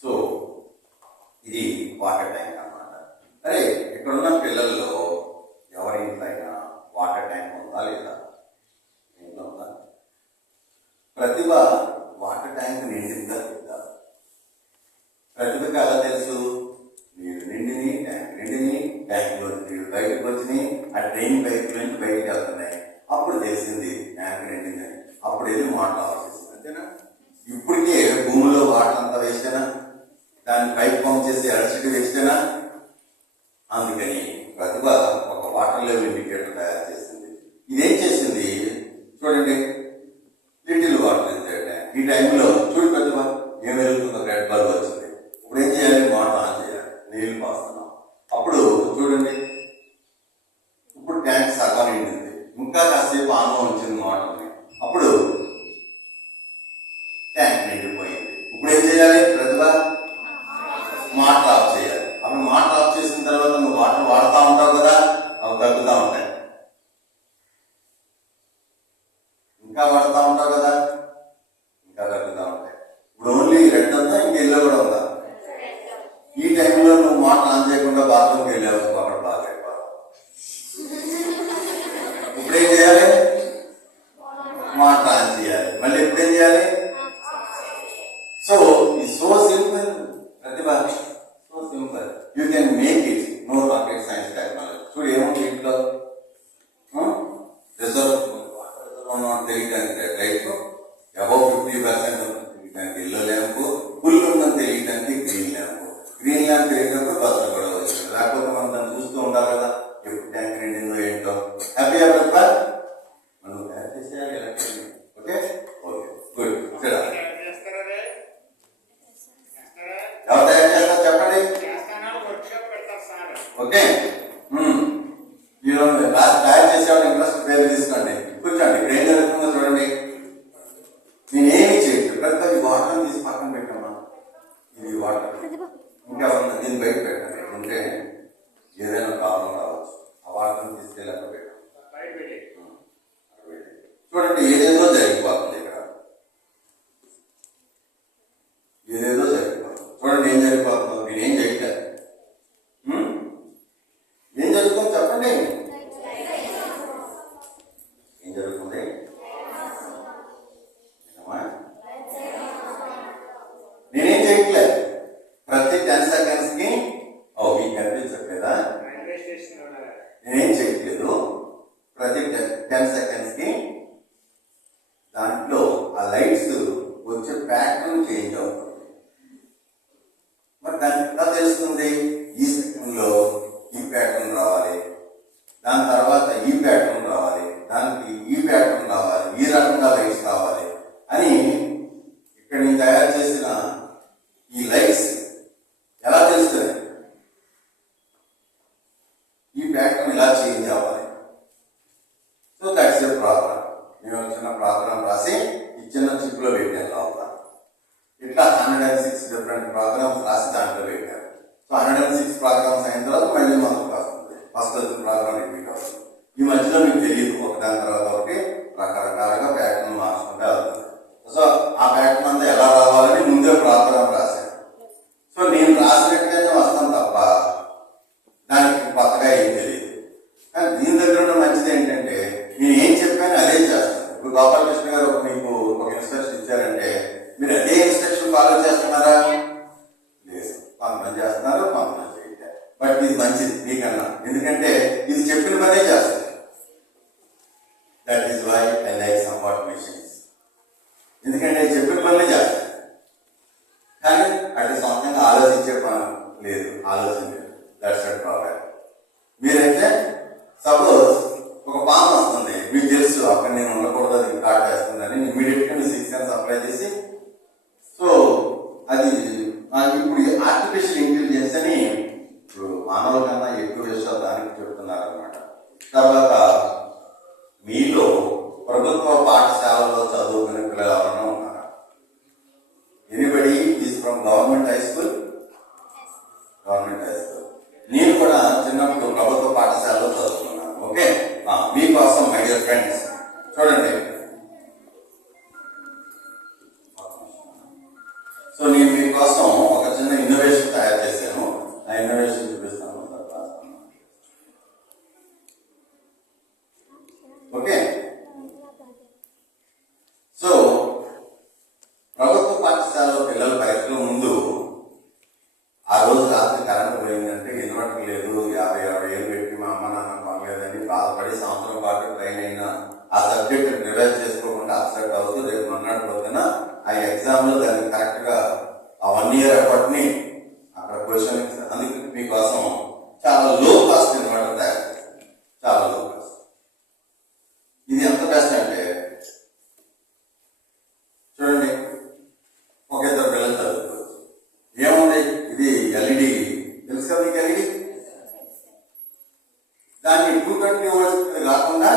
So ఇది water tank అన్నమాట. అరే ఇక్కడున్న పిల్లల్లో ఎవరి ఇంట్లో అయినా వాటర్ ట్యాంక్ ఉందా లేదా? ఇంట్లో ఉందా? ప్రతిభ వాటర్ ట్యాంక్ నిండిందా లేదా? ప్రతిభకి ఎలా తెలుసు? నీళ్ళు నిండిని, ట్యాంక్లో నీళ్ళు బయటకు వచ్చినాయి, ఆ ట్రైన్ బయట నుంచి బయటకు వెళ్తున్నాయి, అప్పుడు తెలిసింది ట్యాంక్ నిండిందని. అప్పుడు వెళ్ళి వాటర్ ఆఫ్ చేసింది, అంతేనా? ఇప్పటికే భూమిలో వాటర్ అంతా వేస్తేనా, దాన్ని పైప్ పంప్ చేసి ఎలక్ట్రిసిటీ వేస్తేనా? అందుకని ప్రతిభ ఒక వాటర్ లెవెల్ ఇండికేటర్ తయారు చేసింది. ఇదేం చేసింది చూడండి, little water in the tank. ఈ టైంలో చూడు ప్రతిభ ఏం వెళ్తుందో, రెడ్ బల్బ్ వచ్చింది. ఇప్పుడు ఏం చేయాలి? వాటర్ ఆన్ చేయాలి, నీళ్లు పోస్తున్నాం. అప్పుడు చూడండి, ఇప్పుడు ట్యాంక్ సగం ఇంకా కాసేపు ఆన్లో వచ్చింది మోటార్ని. అప్పుడు ట్యాంక్ నిండిపోయింది. ఇప్పుడు ఏం చేయాలి? ప్రతిభ మోటార్ ఆఫ్ చేయాలి. అప్పుడు మోటార్ ఆఫ్ చేసిన తర్వాత నువ్వు వాటర్ వాడుతూ ఉంటావు కదా, అవి తగ్గుతూ ఉంటాయి. ఇంకా వాడుతూ ఉంటావు కదా, ఇంకా తగ్గుతూ ఉంటాయి. ఇప్పుడు ఓన్లీ రెడ్ ఉందా, ఇంక ఎల్లో కూడా ఉందా? ఈ టైంలో నువ్వు మోటార్ ఆన్ చేయకుండా బాత్రూమ్కి వెళ్ళావు, అక్కడ బాగా అయిపోతావు. ఇప్పుడు ఏం చేయాలి? మోటార్ ఆన్ చేయాలి. మళ్ళీ ఎప్పుడు ఏం చేయాలి? So so simple Pratibha, so simple. You can make it. No rocket science technology. చూడు ఏముంది ఇంట్లో, రిజర్వ్ తెలియడానికి రైట్ అబౌవ్ 50% తెలియడానికి ఎల్లో ల్యాంప్, ఫుల్ ఉందని తెలియడానికి గ్రీన్ ల్యాంప్. గ్రీన్ ల్యాంప్ తెలియనప్పుడు బస్సు కూడా వచ్చింది. లేకపోతే మనం దాన్ని చూస్తూ ఉండాలి కదా, ఎప్పుడు ట్యాంక్ నిండిందో ఏంటో. హ్యాపీ ప్రతిభ, మనం తయారు చేసేయాలి ఎలక్ట్రిక్. Okay okay good. ఎవరు తయారు చేస్తారు చెప్పండి? ఓకే, మీరు తయారు చేసేవాళ్ళు ఇంట్రెస్ట్ పేరు తీసుకోండి. కూర్చోండి. ఇప్పుడు ఏం జరుగుతుందో చూడండి. నేనేమి చేయట్లేదు. ప్రతి వాటర్ తీసి పక్కన పెట్టమ్మా. ఇది వాటర్ ఇంకా దీన్ని బయట పెట్టండి. ఉంటే ఏదైనా ప్రాబ్లం రావచ్చు. ఆ వాటర్ తీసుకెళ్ళి అక్కడ పెట్టండి. చూడండి ఏదేదో జరిగిపోతుంది ఇక్కడ, ఏదేదో జరిగిపోతుంది. చూడండి ఏం జరిగిపోతుందో. నేనేం చేయట్లేదు. ఏం జరుగుతుందో చెప్పండి. ఏం జరుగుతుంది? నేనేం చేయట్లేదు. ప్రతి 10 seconds కి మీకు కనిపించట్లేదా? నేనేం చేయట్లేదు. ప్రతి 10 seconds కి దాంట్లో ఆ లైట్స్ వచ్చే ప్యాటర్న్ చేంజ్ అవుతుంది. మరి దానికి ఎలా తెలుస్తుంది? ఈ సెకండ్ లో ఈ ప్యాటర్న్ రావాలి, దాని తర్వాత ఈ ప్యాటర్న్ రావాలి, దానికి ఈ ప్యాటర్న్ రావాలి, ఈ రకంగా లైట్స్ రావాలి అని ఇక్కడ నేను తయారు చేసిన ఈ లైట్స్ ఎలా తెలుస్తుంది? ఈ ప్యాటర్న్ ఇలా చేంజ్ అవ్వాలి. So that's a program. నేను చిన్న ప్రోగ్రామ్ రాసి ఈ చిన్న చిప్ లో పెట్టాను లోపల. ఇట్లా 106 డిఫరెంట్ ప్రోగ్రామ్స్ రాసి దాంట్లో పెట్టాను. సో 106 ప్రోగ్రామ్స్ అయిన తర్వాత మళ్ళీ మనకు వస్తుంది. ఫస్ట్ ప్రోగ్రామ్ రిపీట్ అవుతుంది. ఈ మధ్యలో మీకు తెలియదు, ఒకదాని తర్వాత ఒకటి రకరకాలుగా ప్యాటర్న్ మార్చుకుంటే అవుతుంది. సో ఆ ప్యాటర్న్ అంతా ఎలా రావాలని ముందే ప్రోగ్రామ్ రాశాను. సో నేను రాసినట్టుగానే వస్తాను తప్ప దానికి కొత్తగా ఏం తెలియదు. కానీ దీని దగ్గర ఉన్న మంచిది ఏంటంటే నేను ఏం చెప్పాను అదే చేస్తాను. ఇప్పుడు గోపాలకృష్ణ గారు మీకు ఒక ఇన్స్ట్రక్షన్ ఇచ్చారంటే మీరు అదే ఇన్స్ట్రక్షన్ ఫాలో చేస్తున్నారా? లేదు, కొంతమంది చేస్తున్నారు, కొంతమంది చేయట్లేదు. బట్ ఇది మంచిది మీకన్నా, ఎందుకంటే ఇది చెప్పిన పనే చేస్తారు. That is why I like somewhat machines. ఎందుకంటే చెప్పిన పనులే చేస్తారు, కానీ అటు సొంతంగా ఆలోచించే పని లేదు, ఆలోచన లేదు. That's a problem. మీరైతే సపోజ్ ఒక పాము వస్తుంది, మీకు తెలుసు అక్కడ నేను ఉండకూడదు, అది కాటేస్తుందని ఇమీడియట్ గా మీ 6 సెన్స్ అప్లై చేసి, సో అది ఇప్పుడు ఆర్టిఫిషియల్ ఇంటెలిజెన్స్ అని ఇప్పుడు మానవుల కన్నా ఎక్కువ విషయాలు దానికి చెబుతున్నారనమాట. తర్వాత మీలో ప్రభుత్వ పాఠశాలలో చదువుకునే పిల్లలు ఎవరైనా ఉన్నారా? Anybody is from government high school? Government high school. నేను కూడా చిన్నప్పుడు ప్రభుత్వ పాఠశాలలో చదువుకున్నాను. ఓకే, మీకోసం మై డియర్ ఫ్రెండ్స్ చూడండి. సో నేను మీకోసం ఒక చిన్న ఇన్నోవేషన్ తయారు చేశాను. ఆ ఇన్నోవేషన్ చూపిస్తాను. ఓకే, సో ప్రభుత్వ పాఠశాలలో పిల్లల పరీక్షల ముందు ఆ రోజు రాత్రి కరెంట్ పోయిందంటే ఇన్వర్టర్ లేదు, 50-60 వేలు పెట్టి మా అమ్మ నాన్న కొనలేదని బాధపడి సంవత్సరం పాటు ట్రైన్ అయినా ఆ సబ్జెక్ట్ రివైజ్ చేసుకోకుండా అప్సెట్ అవుతూ రేపు మన్నాడు పోతున్నా ఆ ఎగ్జామ్ లో దాన్ని కరెక్ట్ గా ఆ 1 year ఎఫర్ట్ ని అక్కడ క్వశ్చన్. అందుకే మీకోసం చాలా లో కాస్ట్ ఇన్వర్టర్ తయారు చేస్తాను. చాలా లో కాస్ట్. ఇది ఎంత బెస్ట్ అంటే చూడండి, ఒక ఇద్దరు పిల్లలు చదువుకోవచ్చు. ఏముంది, ఇది ఎల్ఈడి తెలుసు కదా మీకు? ఎల్ఈడి దాన్ని 220 volts కాకుండా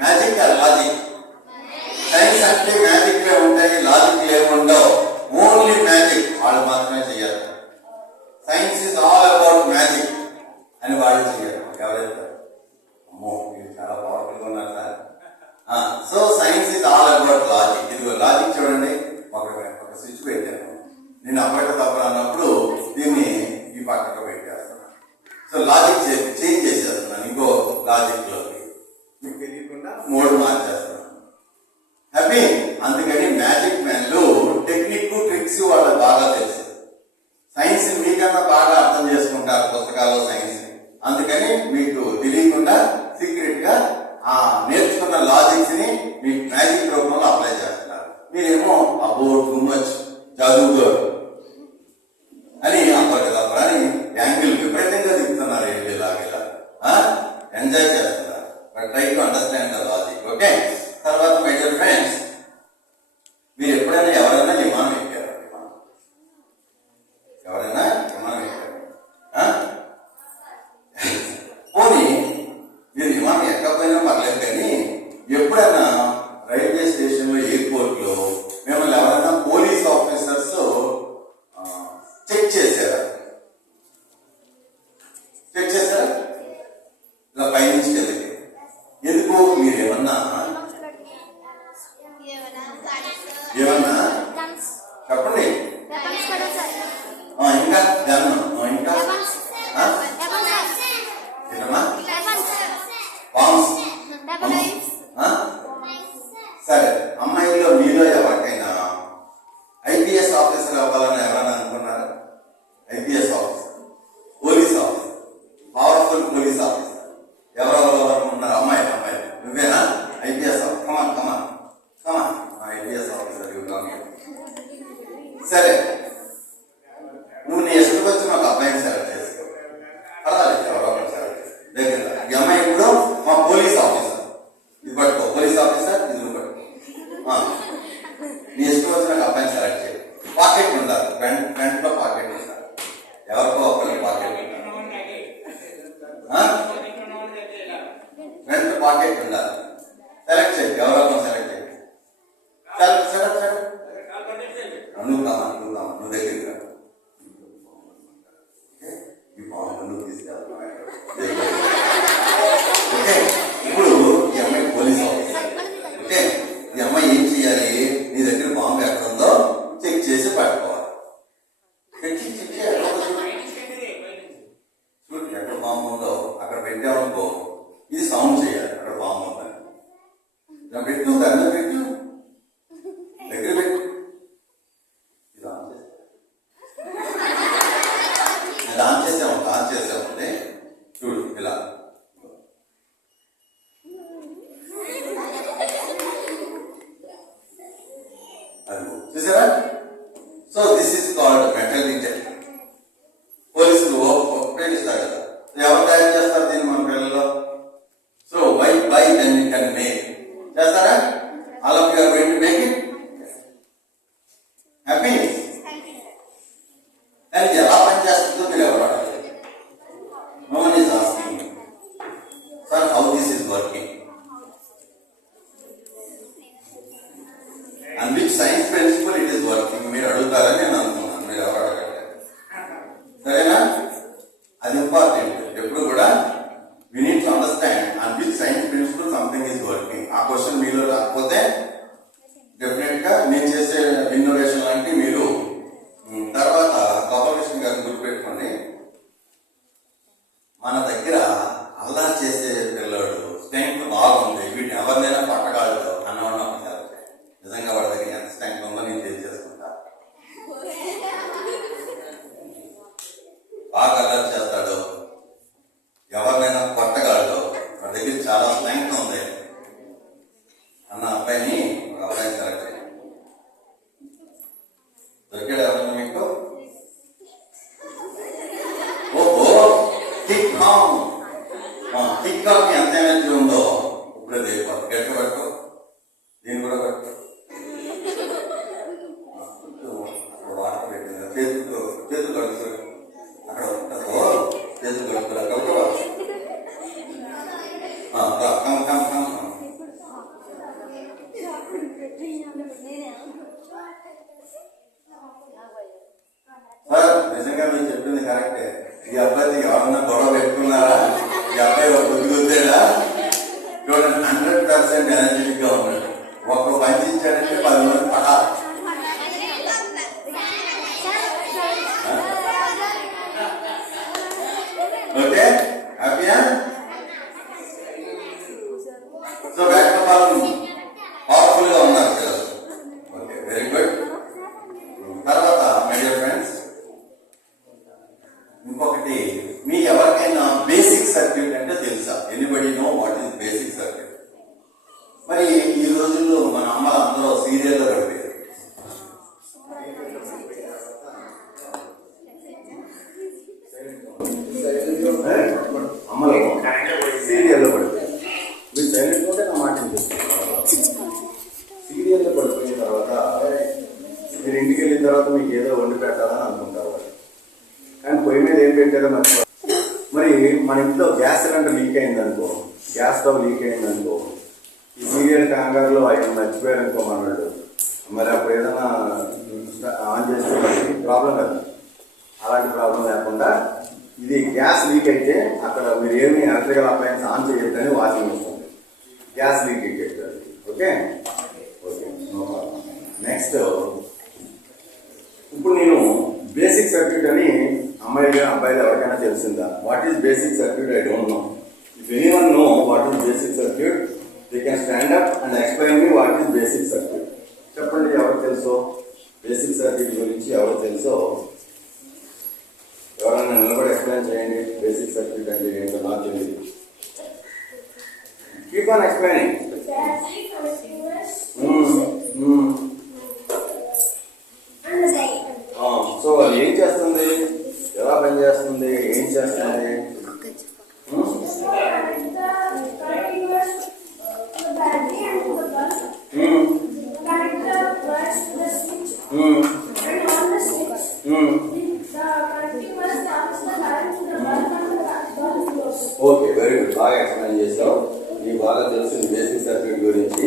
మ్యాజిక్ లాజిక్? సైన్స్ అంటే మ్యాజిక్ ఉంటాయి, లాజిక్ ఉండవు. ఓన్లీ మ్యాజిక్ వాళ్ళు మాత్రమే చెయ్యాలి. Science is all about magic అని వాళ్ళు చెయ్యాలి. ఎవరైతే అమ్మో మీరు చాలా పవర్ఫుల్ గా ఉన్నారు sir. So science is all about logic. ఇదిగో లాజిక్ చూడండి, ఒక స్విచ్ పెట్టాను. నేను అప్పటి తప్పలు అన్నప్పుడు దీన్ని ఈ పక్కకు పెట్టేస్తున్నాను. సో లాజిక్ చేంజ్ చేసేస్తున్నాను ఇంకో లాజిక్ లోకి. మీకు తెలియకుండా మోడ్ మార్చేస్తున్నాను. హ్యాపీ. అందుకని మ్యాజిక్ మ్యాన్లు టెక్నిక్ ట్రిక్స్ వాళ్ళకి బాగా తెలుసు. సైన్స్ మీకన్నా బాగా అర్థం చేసుకుంటారు పుస్తకాల్లో సైన్స్. అందుకని మీకు తెలియకుండా సీక్రెట్ గా ఆ నేర్చుకున్న లాజిక్స్ ని మీ మ్యాజిక్ రూపంలో అప్లై చేస్తున్నారు. మీరేమో అబో టూ మచ్ చదువుతారు అని అప్పటికప్పుడు యాంగిల్ విపరీతంగా దిగుతున్నారు. ఏంటి ఇలాగ ఎంజాయ్ చేస్తున్నారు. But try to understand the logic. Okay. తర్వాత మై డియర్ ఫ్రెండ్స్, మీరు ఎప్పుడైనా ఎవరైనా విమానం ఎక్కారు? ఎవరైనా విమానం ఎక్కారు? పోనీ మీరు విమానం ఎక్కకపోయినా పర్లేదు, కానీ ఎప్పుడైనా రైల్వే స్టేషన్ లో ఎయిర్పోర్ట్ లో మిమ్మల్ని ఎవరైనా పోలీస్ ఆఫీసర్స్ చెక్ చేశారా? చెక్ చేశారా? ఇలా పైనుంచి కిందకి. ఎందుకు? మీరు ఏమన్నా చెప్పండి. ఇంకా జన్మం ఇంకా సరే, అమ్మాయిలో మీలో ఎవరికైనా ఐపీఎస్ ఆఫీసర్ అవ్వాలని ఎవరైనా అనుకున్నారా? IPS officer, police officer, powerful police officer ఎవరెవరు అనుకుంటున్నారు? అమ్మాయి నువ్వేనా ఐపీఎస్ ఆఫీసర్? కమాన్ కమాన్ కమాన్, ఐపీఎస్ ఆఫీసర్. సరే, నువ్వు నీ ఇష్టం వచ్చి ఒక అబ్బాయిని సెలెక్ట్ చేసుకో. పర్వాలేదు, ఎవరో ఒకరు సెలెక్ట్ చేసుకో. దగ్గర ఈ అమ్మాయి ఇప్పుడు మా పోలీస్ ఆఫీసర్. ఇది పట్టుకో, పోలీస్ ఆఫీసర్, ఇది పట్టుకో. నీ ఇష్టం వచ్చిన ఒక అబ్బాయిని సెలెక్ట్ చేయి. పాకెట్ ఉండాలి, ఫ్రంట్ లో పాకెట్ ఉండాలి. ఎవరికో ఒకరికి పాకెట్ ఉండాలి. ఫ్రంట్ పాకెట్ ఉండాలి. సెలెక్ట్ చేయి, ఎవరో ఒకరు సెలెక్ట్ చేయి. నువ్వు కామా నువ్వు దగ్గరికి రా. ఈ పాము నువ్వు తీసుకెళ్తున్నావు. ఓకే, ఇప్పుడు ఈ అమ్మాయి పోలీస్ ఆఫీసర్. ఓకే, ఈ అమ్మాయి ఏం చేయాలి? నీ దగ్గర బాంబు ఎక్కడ ఉందో చెక్ చేసి పట్టుకోవాలి. చూడు, ఎక్కడ బాంబు ఉందో అక్కడ పెట్టామనుకో, ఇది సౌండ్ చేయాలి. అక్కడ బాంబు ఉందని పెట్టు, దాన్ని పెట్టు, దగ్గర పెట్టు. ఇది ఆన్ చేసామంటే చూడు ఇలా. అది చూసారా? So this is called mental detection. పోలీసులు ఉపయోగిస్తారు కదా. ఎవరు తయారు చేస్తారు దీన్ని మన పిల్లల్లో? So by then you can make. చేస్తారా? All of you are going to make it. Happy. కానీ ఇది ఎలా పనిచేస్తుందో మీరు ఎవరు అడగాలి. No one is asking you, sir, how this is working and which science principle it is working. మీరు అడుగుతారని నేను అనుకున్నాను. మీరు ఎవరు అడగండి, సరేనా? అది ఇంపార్టెంట్. ఎప్పుడు కూడా we need to understand on which science principle something is working. ఆ క్వశ్చన్ మీలో రాకపోతే సార్ నిజంగా మీరు చెప్పింది కరెక్టే. ఈ అబ్బాయి ఎవరన్నా గొడవ పెట్టుకున్నారా? ఈ అబ్బాయి ఒక గుర్తుకొచ్చాడా? చూడండి 100% ఎనర్జెటిక్ గా ఉన్నాడు. ఒక మంచి ఇచ్చాడంటే 10 మంది పడా. ఓకే హ్యాపీయా? సో బ్యాక్ పవర్ఫుల్ గా ఉన్నారు పిల్లలు. Okay very good. తర్వాత మై డియర్ ఫ్రెండ్స్, ఇంకొకటి మీ ఎవరికైనా బేసిక్ సర్క్యూట్ అంటే తెలుసా? Anybody no what is basic circuit? మరి ఈ రోజుల్లో మన అమ్మలు అందరూ సీరియల్లో పడిపోయారు. అమ్మలు సీరియల్లో పడిపోయారు. మీరు సైలెంట్ ఉంటే నా మాట సీరియల్లో పడిపోయిన తర్వాత మీరు ఇంటికి వెళ్ళిన తర్వాత మీకు ఏదో వండి పెట్టాలని అనుకుంటారు వాళ్ళు. కానీ పొయ్యి మీద ఏం పెట్టారో మరి మన ఇంట్లో గ్యాస్ సిలిండర్ లీక్ అయిందనుకో, గ్యాస్ స్టవ్ లీక్ అయిందనుకో, ఈ సీరియల్ కంగారులో ఆయన మర్చిపోయారనుకో మనవాళ్ళు, మరి అప్పుడు ఏదైనా ఆన్ చేస్తే ప్రాబ్లం కదా. అలాంటి ప్రాబ్లం లేకుండా ఇది గ్యాస్ లీక్ అయితే అక్కడ మీరు ఏమి ఎలక్ట్రికల్ అప్లయన్స్ ఆన్ చేయొద్దని వార్నింగ్ వస్తుంది. గ్యాస్ లీక్ అయితే okay okay no problem. Next, ఇప్పుడు నేను బేసిక్ సర్క్యూట్ అని అమ్మాయిలు అబ్బాయిలు ఎవరికైనా తెలిసిందా? What is basic circuit? I don't know. If anyone know what is basic circuit, they can stand up and explain me what is basic circuit. చెప్పండి ఎవరు తెలుసో బేసిక్ సర్క్యూట్ గురించి, ఎవరు తెలుసో ఎవరైనా నిలబడి ఎక్స్ప్లెయిన్ చేయండి. బేసిక్ సర్క్యూట్ అంటే ఏంటో నాకు తెలియదు. Keep on explaining. సో అది ఏం చేస్తుంది, ఎలా పని చేస్తుంది, ఏం చేస్తుంది? ఓకే వెరీ గుడ్, బాగా ఎక్స్ప్లెయిన్ చేసావు. నీకు బాగా తెలిసింది బేసిక్ సర్క్యూట్ గురించి.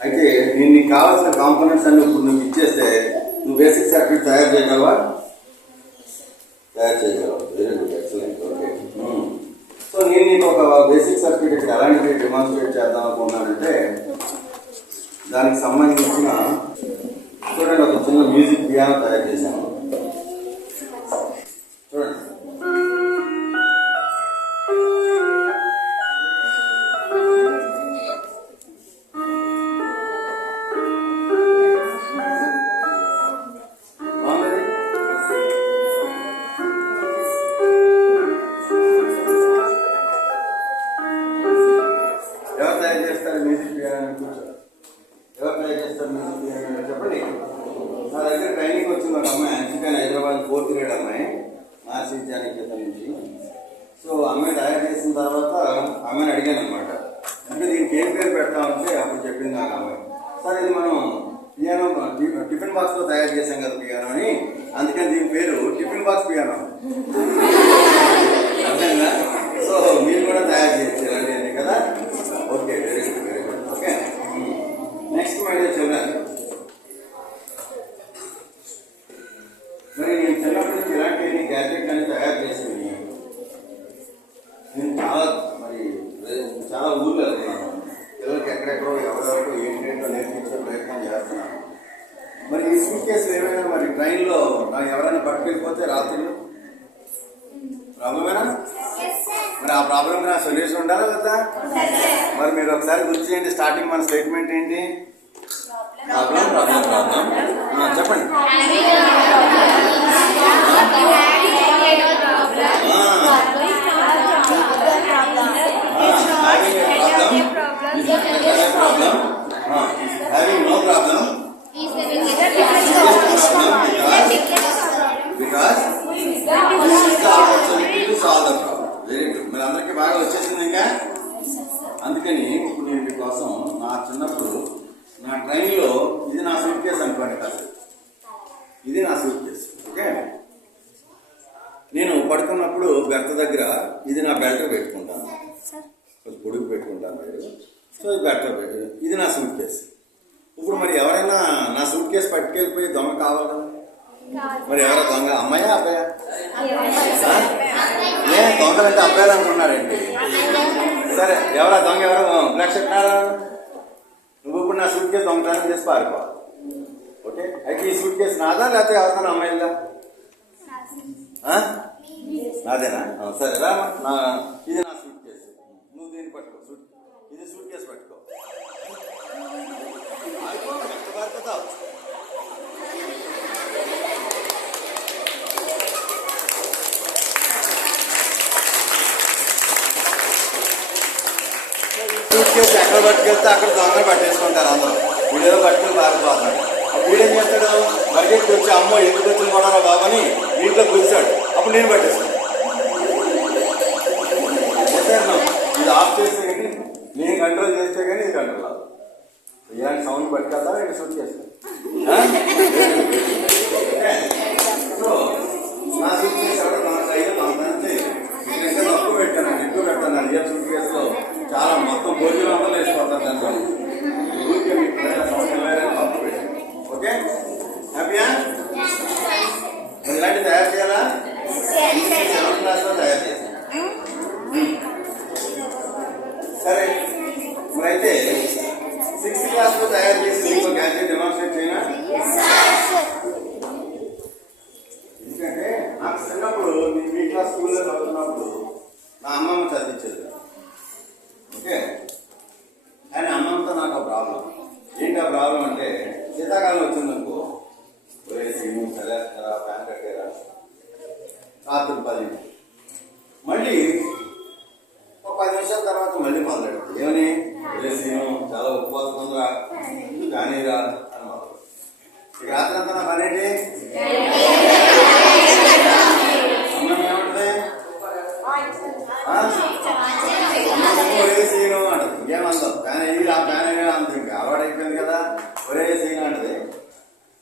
అయితే నేను నీకు కావాల్సిన కాంపోనెంట్స్ అన్ని ఇప్పుడు నువ్వు ఇచ్చేస్తే నువ్వు బేసిక్ సర్క్యూట్ తయారు చేయగలవా? తయారు చేయగలవు. Very good, excellent. Okay. So నేను నీకు ఒక బేసిక్ సర్క్యూట్ ఇక్కడ ఎలాంటి డెమాన్స్ట్రేట్ చేద్దాం అనుకున్నానంటే, దానికి సంబంధించిన చూడండి ఒక చిన్న మ్యూజిక్ పియానో తయారు చేశాను. చూడండి. ఎవరు తయారు చేస్తారు మ్యూజిక్ పియానో? ఎవరు తయారు చేస్తారు మ్యూజిక్ పియానో చెప్పండి. నా దగ్గర ట్రైనింగ్ వచ్చింది ఒక అమ్మాయి, అందుకని హైదరాబాద్ 4th grade అమ్మాయి, నాసి జానకిత నుంచి. సో అమ్మాయి తయారు చేసిన తర్వాత అమ్మాయిని అడిగాను అనమాట, అంటే దీనికి ఏం పేరు పెడతామంటే అప్పుడు చెప్పింది నాకు అమ్మాయి, సార్ ఇది మనం పియానో టిఫిన్ బాక్స్ లో తయారు చేసాం కదా పియానో అని, అందుకని దీని పేరు టిఫిన్ బాక్స్ పియానో. అర్థంగా? సో మీరు కూడా తయారు చేయొచ్చు ఇలాంటివన్నీ కదా. Okay very good very good. Okay next my dear children, మరి నేను చిన్నప్పటి నుంచి ఇలాంటి గ్యాడ్జెట్ అని తయారు చేసింది నేను చాలా ఊర్లో వెళ్తున్నాను. పిల్లలకి ఎక్కడెక్కడో ఎవరెవరో ఏంటేంటో నేర్పించే ప్రయత్నం చేస్తున్నాను. మరి ఈ సూట్ కేసులు ఏమైనా మరి ట్రైన్లో ఎవరైనా పట్టుకెళ్ళిపోతే రాత్రులు ప్రాబ్లమేనా? మరి ఆ ప్రాబ్లం నా సొల్యూషన్ ఉండాలా కదా? మరి మీరు ఒకసారి గుర్తు చేయండి. స్టార్టింగ్ మన స్టేట్మెంట్ ఏంటి? ప్రాబ్లం ప్రాబ్లం ప్రాబ్లం చెప్పండి. Having no problem because the opportunity to solve the problem. Very good. మరి అందరికీ బాగా వచ్చేసింది ఇంకా. అందుకని ఇప్పుడు నేను మీకోసం నా చిన్నప్పుడు నా ట్రైన్లో ఇది నా సూట్ కేసు అనుకోండి కాదు, ఇది నా సూట్ కేసు. ఓకే, నేను పడుకున్నప్పుడు బెర్త దగ్గర ఇది నా బెల్ట్ పెట్టుకుంటాను, కొంచెం పొడుగు పెట్టుకుంటాను. సో ఇది బెల్ట్ ఇది నా సూట్ కేసు. ఇప్పుడు మరి ఎవరైనా నా సూట్ కేసు పట్టుకెళ్ళిపోయి దొంగ కావాలి కదా, మరి ఎవరో దొంగ అమ్మాయా అబ్బాయా? దొంగలంటే అబ్బాయిలు అనుకున్నారండి. సరే ఎవరా దొంగ? ఎవరో బ్లాక్ షర్ట్ నువ్వు ఇప్పుడు నా సూట్ కేసు దొంగతనం చేసి పారిపో. ఓకే, అయితే ఈ సూట్ కేసు నాదా లేకపోతే ఎవరికైనా అమ్మాయిలదా? నాదేనా? సరే రా, ఇది నా సూట్ కేసు, నువ్వు దీన్ని పట్టుకో. ఇది సూట్ కేసు పట్టుకో. సూట్ కేసు ఎక్కడ పట్టుకెళ్తే అక్కడ దొంగలు పట్టేసుకుంటారు అందరూ. వీడేదో పట్టుకుని పారిపోతాడు. వీడేం చేస్తాడు? బడ్జెట్కి వచ్చి అమ్మో ఎందుకు వచ్చిన కూడా బాబని ఇంట్లో కూర్చాడు. అప్పుడు నేను పట్టేస్తాను. ఇది ఆఫ్ చేస్తే కానీ నేను కంట్రోల్ చేస్తే కానీ ఇది కంట్రోల్ అవ్వదు. ఇలాంటి సౌండ్ పట్టుకెళ్తా నేను షూట్ చేస్తాను. సో నా సూట్ కేసు ఎవరు నా సైడ్ తక్కువ పెట్టాను, ఎక్కువ పెట్టాను. రియల్ సూట్ కేసులో చాలా మొత్తం భోజనం అంతా వేసిపోతాను దాంట్లో. ఊరికే మీకు తప్పు పెట్టాను. ఓకే, హ్యాపీయా? మరి ఇలాంటి తయారు చేయాలా? 7th క్లాస్లో తయారు చేశాను. సరే, మరి అయితే 6th క్లాస్లో తయారు చేసి మీకు గ్యాడ్జెట్ డెమాన్స్ట్రేట్ చేయనా? ఎందుకంటే నాకు చిన్నప్పుడు నేను మీ క్లాస్ స్కూల్లో చదువుతున్నప్పుడు నా అమ్మమ్మ చదివించేది. ఓకే, కానీ అమ్మమ్మతో నాకు ఒక ప్రాబ్లం. ఏంటి ఆ ప్రాబ్లం అంటే, శీతాకాలం వచ్చిందనుకో, ఒరే సీను చదివేస్తారా, ఫ్యాన్ కట్టారా, రాత్రి 10. మళ్ళీ ఒక 10 నిమిషాల తర్వాత మళ్ళీ మొదలెడతాడు. ఏమని? ఒరే సీను చాలా ఉపవాసం ఉందిరా, కానీరా అని మొదలు. ఇక రాత్రి అంతా నా పని ఏంటి? అన్నం ఏమంటుంది? ఒరే సీను అంటది. ఇంకేమందో ఫ్యాన్ వేయాలి, ఆ ఫ్యాన్ వేయాలి అంత. ఇంకా అలవాటు అయిపోయింది కదా, ఒరే సీను అంటది.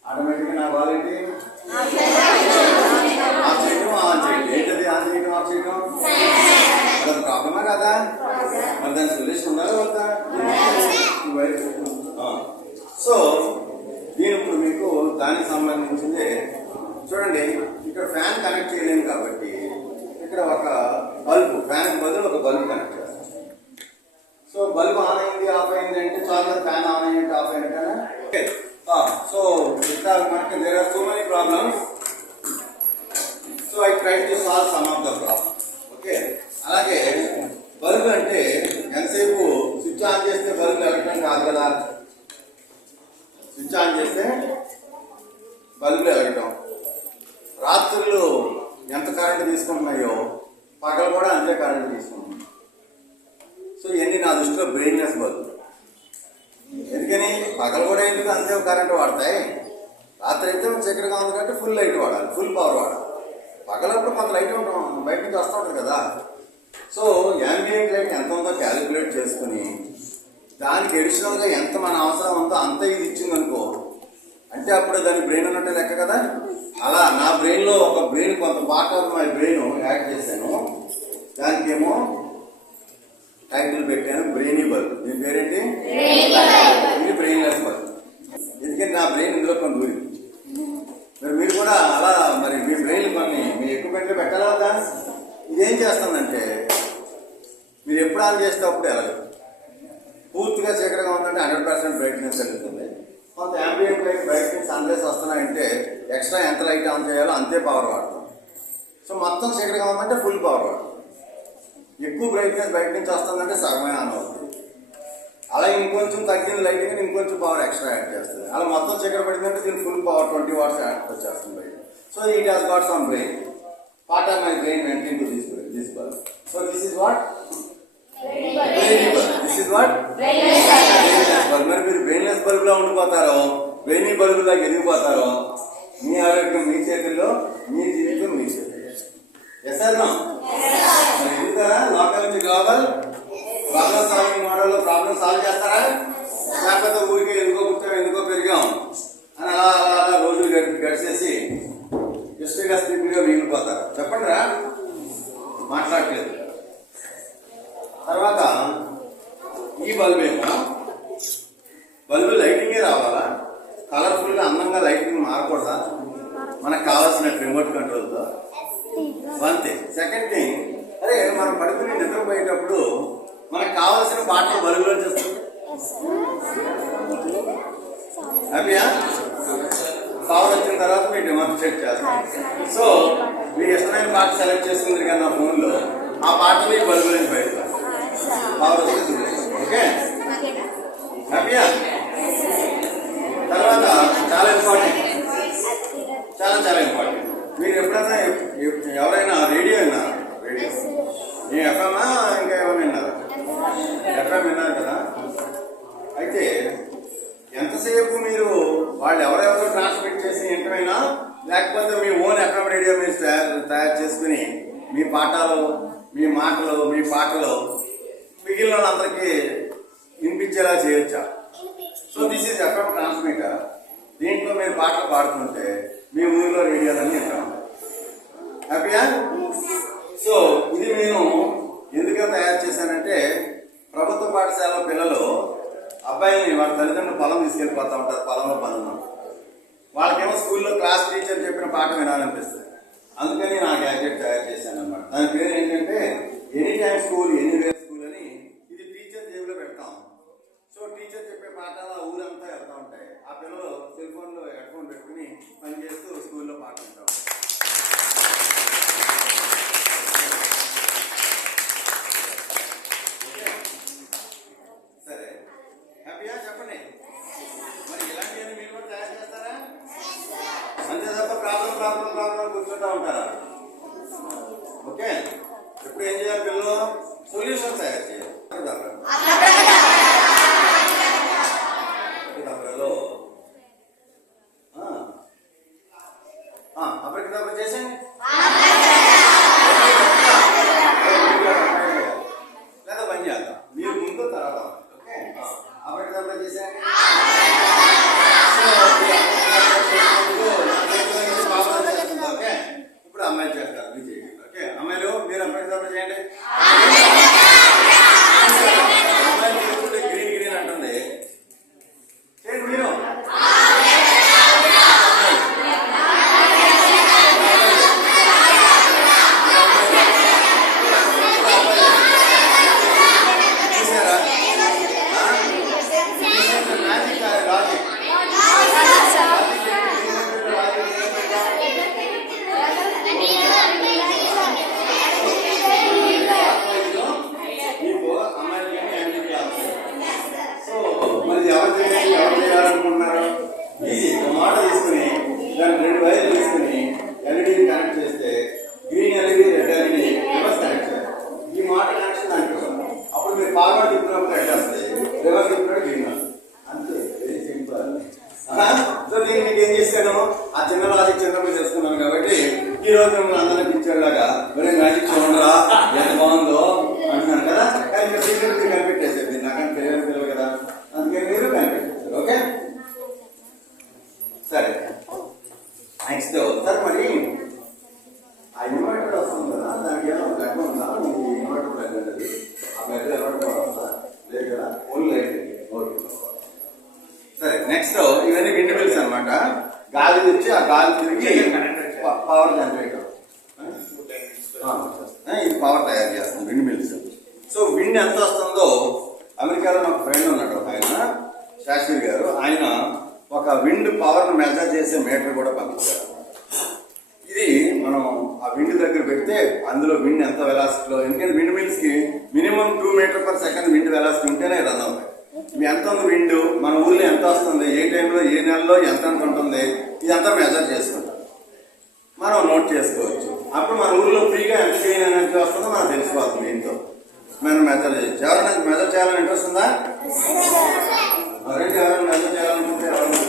ఆటోమేటిక్గా నా క్వాలిటీ ఆఫ్ చేయడం, ఆన్ చేయడం. ఏంటది ఆన్ చేయడం, ఆఫ్ చేయడం? అది ప్రాబ్లమా కదా? మరి దాని సొల్యూషన్ ఉండాలి వద్దా? సో దీని ఇప్పుడు మీకు దానికి సంబంధించింది చూడండి. ఇక్కడ ఫ్యాన్ కనెక్ట్ చేయలేము కాబట్టి ఇక్కడ ఒక బల్బు, ఫ్యాన్ బదులు ఒక బల్బు కనెక్ట్ చేస్తాం. సో బల్బ్ ఆన్ అయింది, ఆఫ్ అయింది అంటే చాలా, ఫ్యాన్ ఆన్ అయ్యింది, ఆఫ్ అయినట్టేనా? సో ఇక్కడ మనకి there are so many problems. So I try to solve some of the problem. Okay, అలాగే బల్బ్ అంటే ఎంతసేపు స్విచ్ ఆన్ చేస్తే బల్బ్ వెలగటం కాదు కదా. స్విచ్ ఆన్ చేస్తే బల్బులు వెలగటం. రాత్రులు ఎంత కరెంట్ తీసుకుంటున్నాయో పగలు కూడా అంతే కరెంట్ తీసుకుంటున్నాయి. సో ఇవన్నీ నా దృష్టిలో బ్రెయిన్లెస్ బల్బ్. ఎందుకని? పగలు కూడా ఎందుకు అంతే కరెంట్ వాడతాయి, రాత్రి అయితే చక్కెరగా ఉంది కాబట్టి ఫుల్ లైట్ వాడాలి, ఫుల్ పవర్ వాడాలి. పగలప్పుడు కొంత లైట్ ఉంటాం, బయట నుంచి వస్తూ ఉంటుంది కదా. సో యాంబియంట్ లైట్ ఎంత ఉందో క్యాలిక్యులేట్ చేసుకుని దానికి అడిషనల్గా ఎంత మన అవసరం ఉందో అంత ఇది ఇచ్చిందనుకో, అంటే అప్పుడు దాని బ్రెయిన్ ఉన్నట్టే లెక్క కదా. అలా నా బ్రెయిన్లో ఒక బ్రెయిన్ కొంత part of my brain add చేశాను. దానికేమో టైటిల్ పెట్టాను బ్రెయినీ బల్బ్. దీని పేరేంటి? ఇది బ్రెయిన్లెస్ బల్బ్. ఎందుకంటే నా బ్రెయిన్ ఇందులో కొన్ని దూరింది. మరి మీరు కూడా అలా మరి మీ బ్రెయిన్ కొన్ని మీ ఎక్విప్మెంట్లో పెట్టాలి కదా. ఇదేం చేస్తుందంటే మీరు ఎప్పుడు ఆన్ చేస్తే అప్పుడు ఎలాగ పూర్తిగా చీకటిగా ఉందంటే 100% బ్రైట్నెస్ తగ్గుతుంది. కొంత యాంబియంట్ లైట్ బయట నుంచి సన్రైజ్ వస్తున్నాయంటే ఎక్స్ట్రా ఎంత లైట్ ఆన్ చేయాలో అంతే పవర్ వాడతాం. సో మొత్తం చీకటిగా ఉందంటే ఫుల్ పవర్ వాడతాం. ఎక్కువ బ్రైట్నెస్ బయట నుంచి వస్తుందంటే సగమే ఆన్ అవుతుంది. అలా ఇంకొంచెం తగ్గిన లైటింగ్ ఇంకొంచెం పవర్ ఎక్స్ట్రా యాడ్ చేస్తుంది. అలా మొత్తం చీకటి పడిందంటే దీని ఫుల్ పవర్ 20 watts యాడ్ వచ్చేస్తుంది బయట. So it has got some brain. Part of my brain went into this bulb. So this is what? Brainy bulb. This is what? Brainless bulb. మరి మీరు బ్రెయిన్లెస్ బల్బ్ లో ఉండిపోతారో, brainy bulb లాగా ఎదిగిపోతారో, మీ ఆరోగ్యం మీ చేతుల్లో, మీ జీవితం మీ చేతుల్లో. Yes or no? మరి ఎదుగుతారా? లోకల్ నుంచి గ్లోబల్ ప్రాబ్లమ్ సాల్వింగ్ మోడల్లో ప్రాబ్లమ్ సాల్వ్ చేస్తారా? లేకపోతే ఊరికే ఎందుకో పుట్టాం, ఎందుకో పెరిగాం అని అలా అలా అలా రోజులు గడిచేసి హిస్టరీగా స్క్రిప్ట్గా మిగిలిపోతారు. చెప్పండి రా, మాట్లాడలేదు. తర్వాత ఈ బల్బ్ ఏమో బల్బు లైటింగే రావాలి. ర్యాండమ్గా లైటింగ్ మారకూడదా? మనకు కావాల్సిన రిమోట్ కంట్రోల్తో. One thing. సెకండ్ థింగ్, అరే మనం పడుకుని నిద్రపోయేటప్పుడు మనకు కావాల్సిన పాటలు బలుగులో చేస్తుంది. హ్యాపీయా? పవర్ వచ్చిన తర్వాత మీరు డెమాన్స్ట్రేట్ చేస్తాం. సో మీరు ఇష్టమైన పాట సెలెక్ట్ చేసుకుంది కదా నా ఫోన్లో, ఆ పాటని బల్బు నుంచి బయట పవర్ వస్తుంది. ఓకే, హ్యాపీయా? తర్వాత చాలా ఇంపార్టెంట్, చాలా చాలా ఇంపార్టెంట్. మీరు ఎప్పుడైనా ఎవరైనా రేడియో విన్నారా? రేడియో ఏ ఎఫ్ఎమ్మా ఇంకా ఏమైనా విన్నారా? ఎఫ్ఎం విన్నారు కదా. అయితే ఎంతసేపు మీరు వాళ్ళు ఎవరెవరో ట్రాన్స్మిట్ చేసి వింటమైనా, లేకపోతే మీ ఓన్ ఎఫ్ఎం రేడియో మీరు తయారు చేసుకుని మీ పాఠాలు, మీ మాటలు, మీ పాటలు మిగిలిన వాళ్ళందరికీ వినిపించేలా చేయొచ్చా? So this is FM transmitter. దీంట్లో మీరు పాటలు పాడుతుంటే మీ ఊరిలో రేడియోలన్నీ ఎక్కడ ఉంటాయి. హ్యాపీయా? సో ఇది నేను ఎందుకని తయారు చేశానంటే, ప్రభుత్వ పాఠశాల పిల్లలు అబ్బాయిని వాళ్ళ తల్లిదండ్రులు పొలం తీసుకెళ్ళిపోతూ ఉంటారు, పొలంలో పనులు. వాళ్ళకేమో స్కూల్లో క్లాస్ టీచర్ చెప్పిన పాట వినాలనిపిస్తుంది. అందుకని నా గ్యాజెట్ తయారు చేశాను అనమాట. దాని పేరు ఏంటంటే any time school, anywhere school అని. ఇది టీచర్ జేబులో పెడతాం. సో టీచర్ చెప్పే పాఠాలు ఊరంతా వెళ్తూ ఉంటాయి. ఆ పిల్లలు సెల్ ఫోన్లో హెడ్ ఫోన్ పెట్టుకుని పనిచేస్తూ స్కూల్లో పాట వింటాం. సరే, హ్యాపీయా? చెప్పండి. మరి ఇలాంటివన్నీ మీరు కూడా తయారు చేస్తారా? అంతే తప్ప ప్రాబ్లం ప్రాబ్లం ప్రాబ్లం కూర్చుంటా ఉంటారా? ఓకే, ఇప్పుడు ఏం చేయాలి పిల్లలు? సొల్యూషన్ తయారు చేయాలి. అప్పటికప్పుడు చేసేయండి, లేదా పని చేద్దాం. మీరు ముందు తర్వాత. ఓకే, అప్పటికప్పుడు చేసేయండి. ఓకే, ఇప్పుడు అమ్మాయిలు చేస్తారు, మీరు చేయండి. ఓకే, అమ్మాయిలు మీరు అప్పటికప్పుడు చేయండి. అమ్మాయిలు చేస్తుంటే గ్రీన్ గ్రీన్ అంటుంది, చేయండి మీరు. సో దీన్ని మీకు ఏం చేశాను, ఆ చిన్న లాజిక్ చిన్నప్పుడు చేసుకున్నాను కాబట్టి ఈ రోజు మిమ్మల్ని అందరినీ పిక్చర్లాగా వేరే మ్యాజిక్ చూడరా ఎంత బాగుందో అంటున్నాను కదా. కానీ మీరు సీక్రెట్ మీరు కనిపెట్టేసేది, నాకంటే తెలియదు తెలియదు కదా, అందుకని మీరు కనిపెట్టేసారు. ఓకే, సరే. నెక్స్ట్ సార్, మరి ఆ ఇన్వర్టర్ వస్తుంది కదా, దానికి ఏమో గడ్డ ఉందా? ఇన్వర్టర్ పెట్టండి, ఆ గడ్డ ఇన్వర్టర్ వస్తుందా? లేదు కదా, ఓన్లీ లైట్. ఓకే, సరే. నెక్స్ట్ ఇవన్నీ విండ్ మిల్స్ అనమాట. గాలి తెచ్చి ఆ గాలి తిరిగి పవర్ జనరేటర్, ఇది పవర్ తయారు చేస్తుంది విండ్ మిల్స్. సో విండ్ ఎంత వస్తుందో, అమెరికాలో నాకు ఫ్రెండ్ ఉన్నాడు ఒక ఆయన, శాస్త్రి గారు. ఆయన ఒక విండ్ పవర్ ను మెజర్ చేసే మీటర్ కూడా పంపించారు. ఇది మనం ఆ విండ్ దగ్గర పెడితే అందులో విండ్ ఎంత వెలాసిటీలో, ఎందుకంటే విండ్ మిల్స్ కి minimum 2 meter per second wind velocity ఉంటేనే రన్ అవుతాయి. ఎంత ఉంది విండ్, మన ఊర్లో ఎంత వస్తుంది, ఏ టైంలో ఏ నెలలో ఎంత ఉంటుంది, ఇదంతా మెజర్ చేసుకుంటాం, మనం నోట్ చేసుకోవచ్చు. అప్పుడు మన ఊర్లో ఫ్రీగా ఎంత క్లీన్ ఎనర్జీ వస్తుందో మనకు తెలిసిపోతుంది. దీంతో మనం మెజర్ చేయొచ్చు. ఎవరైనా మెజర్ చేయాలని ఇంట్రెస్ట్ ఉందా? ఎవరైనా మెజర్ చేయాలనుకుంటే ఎవరైనా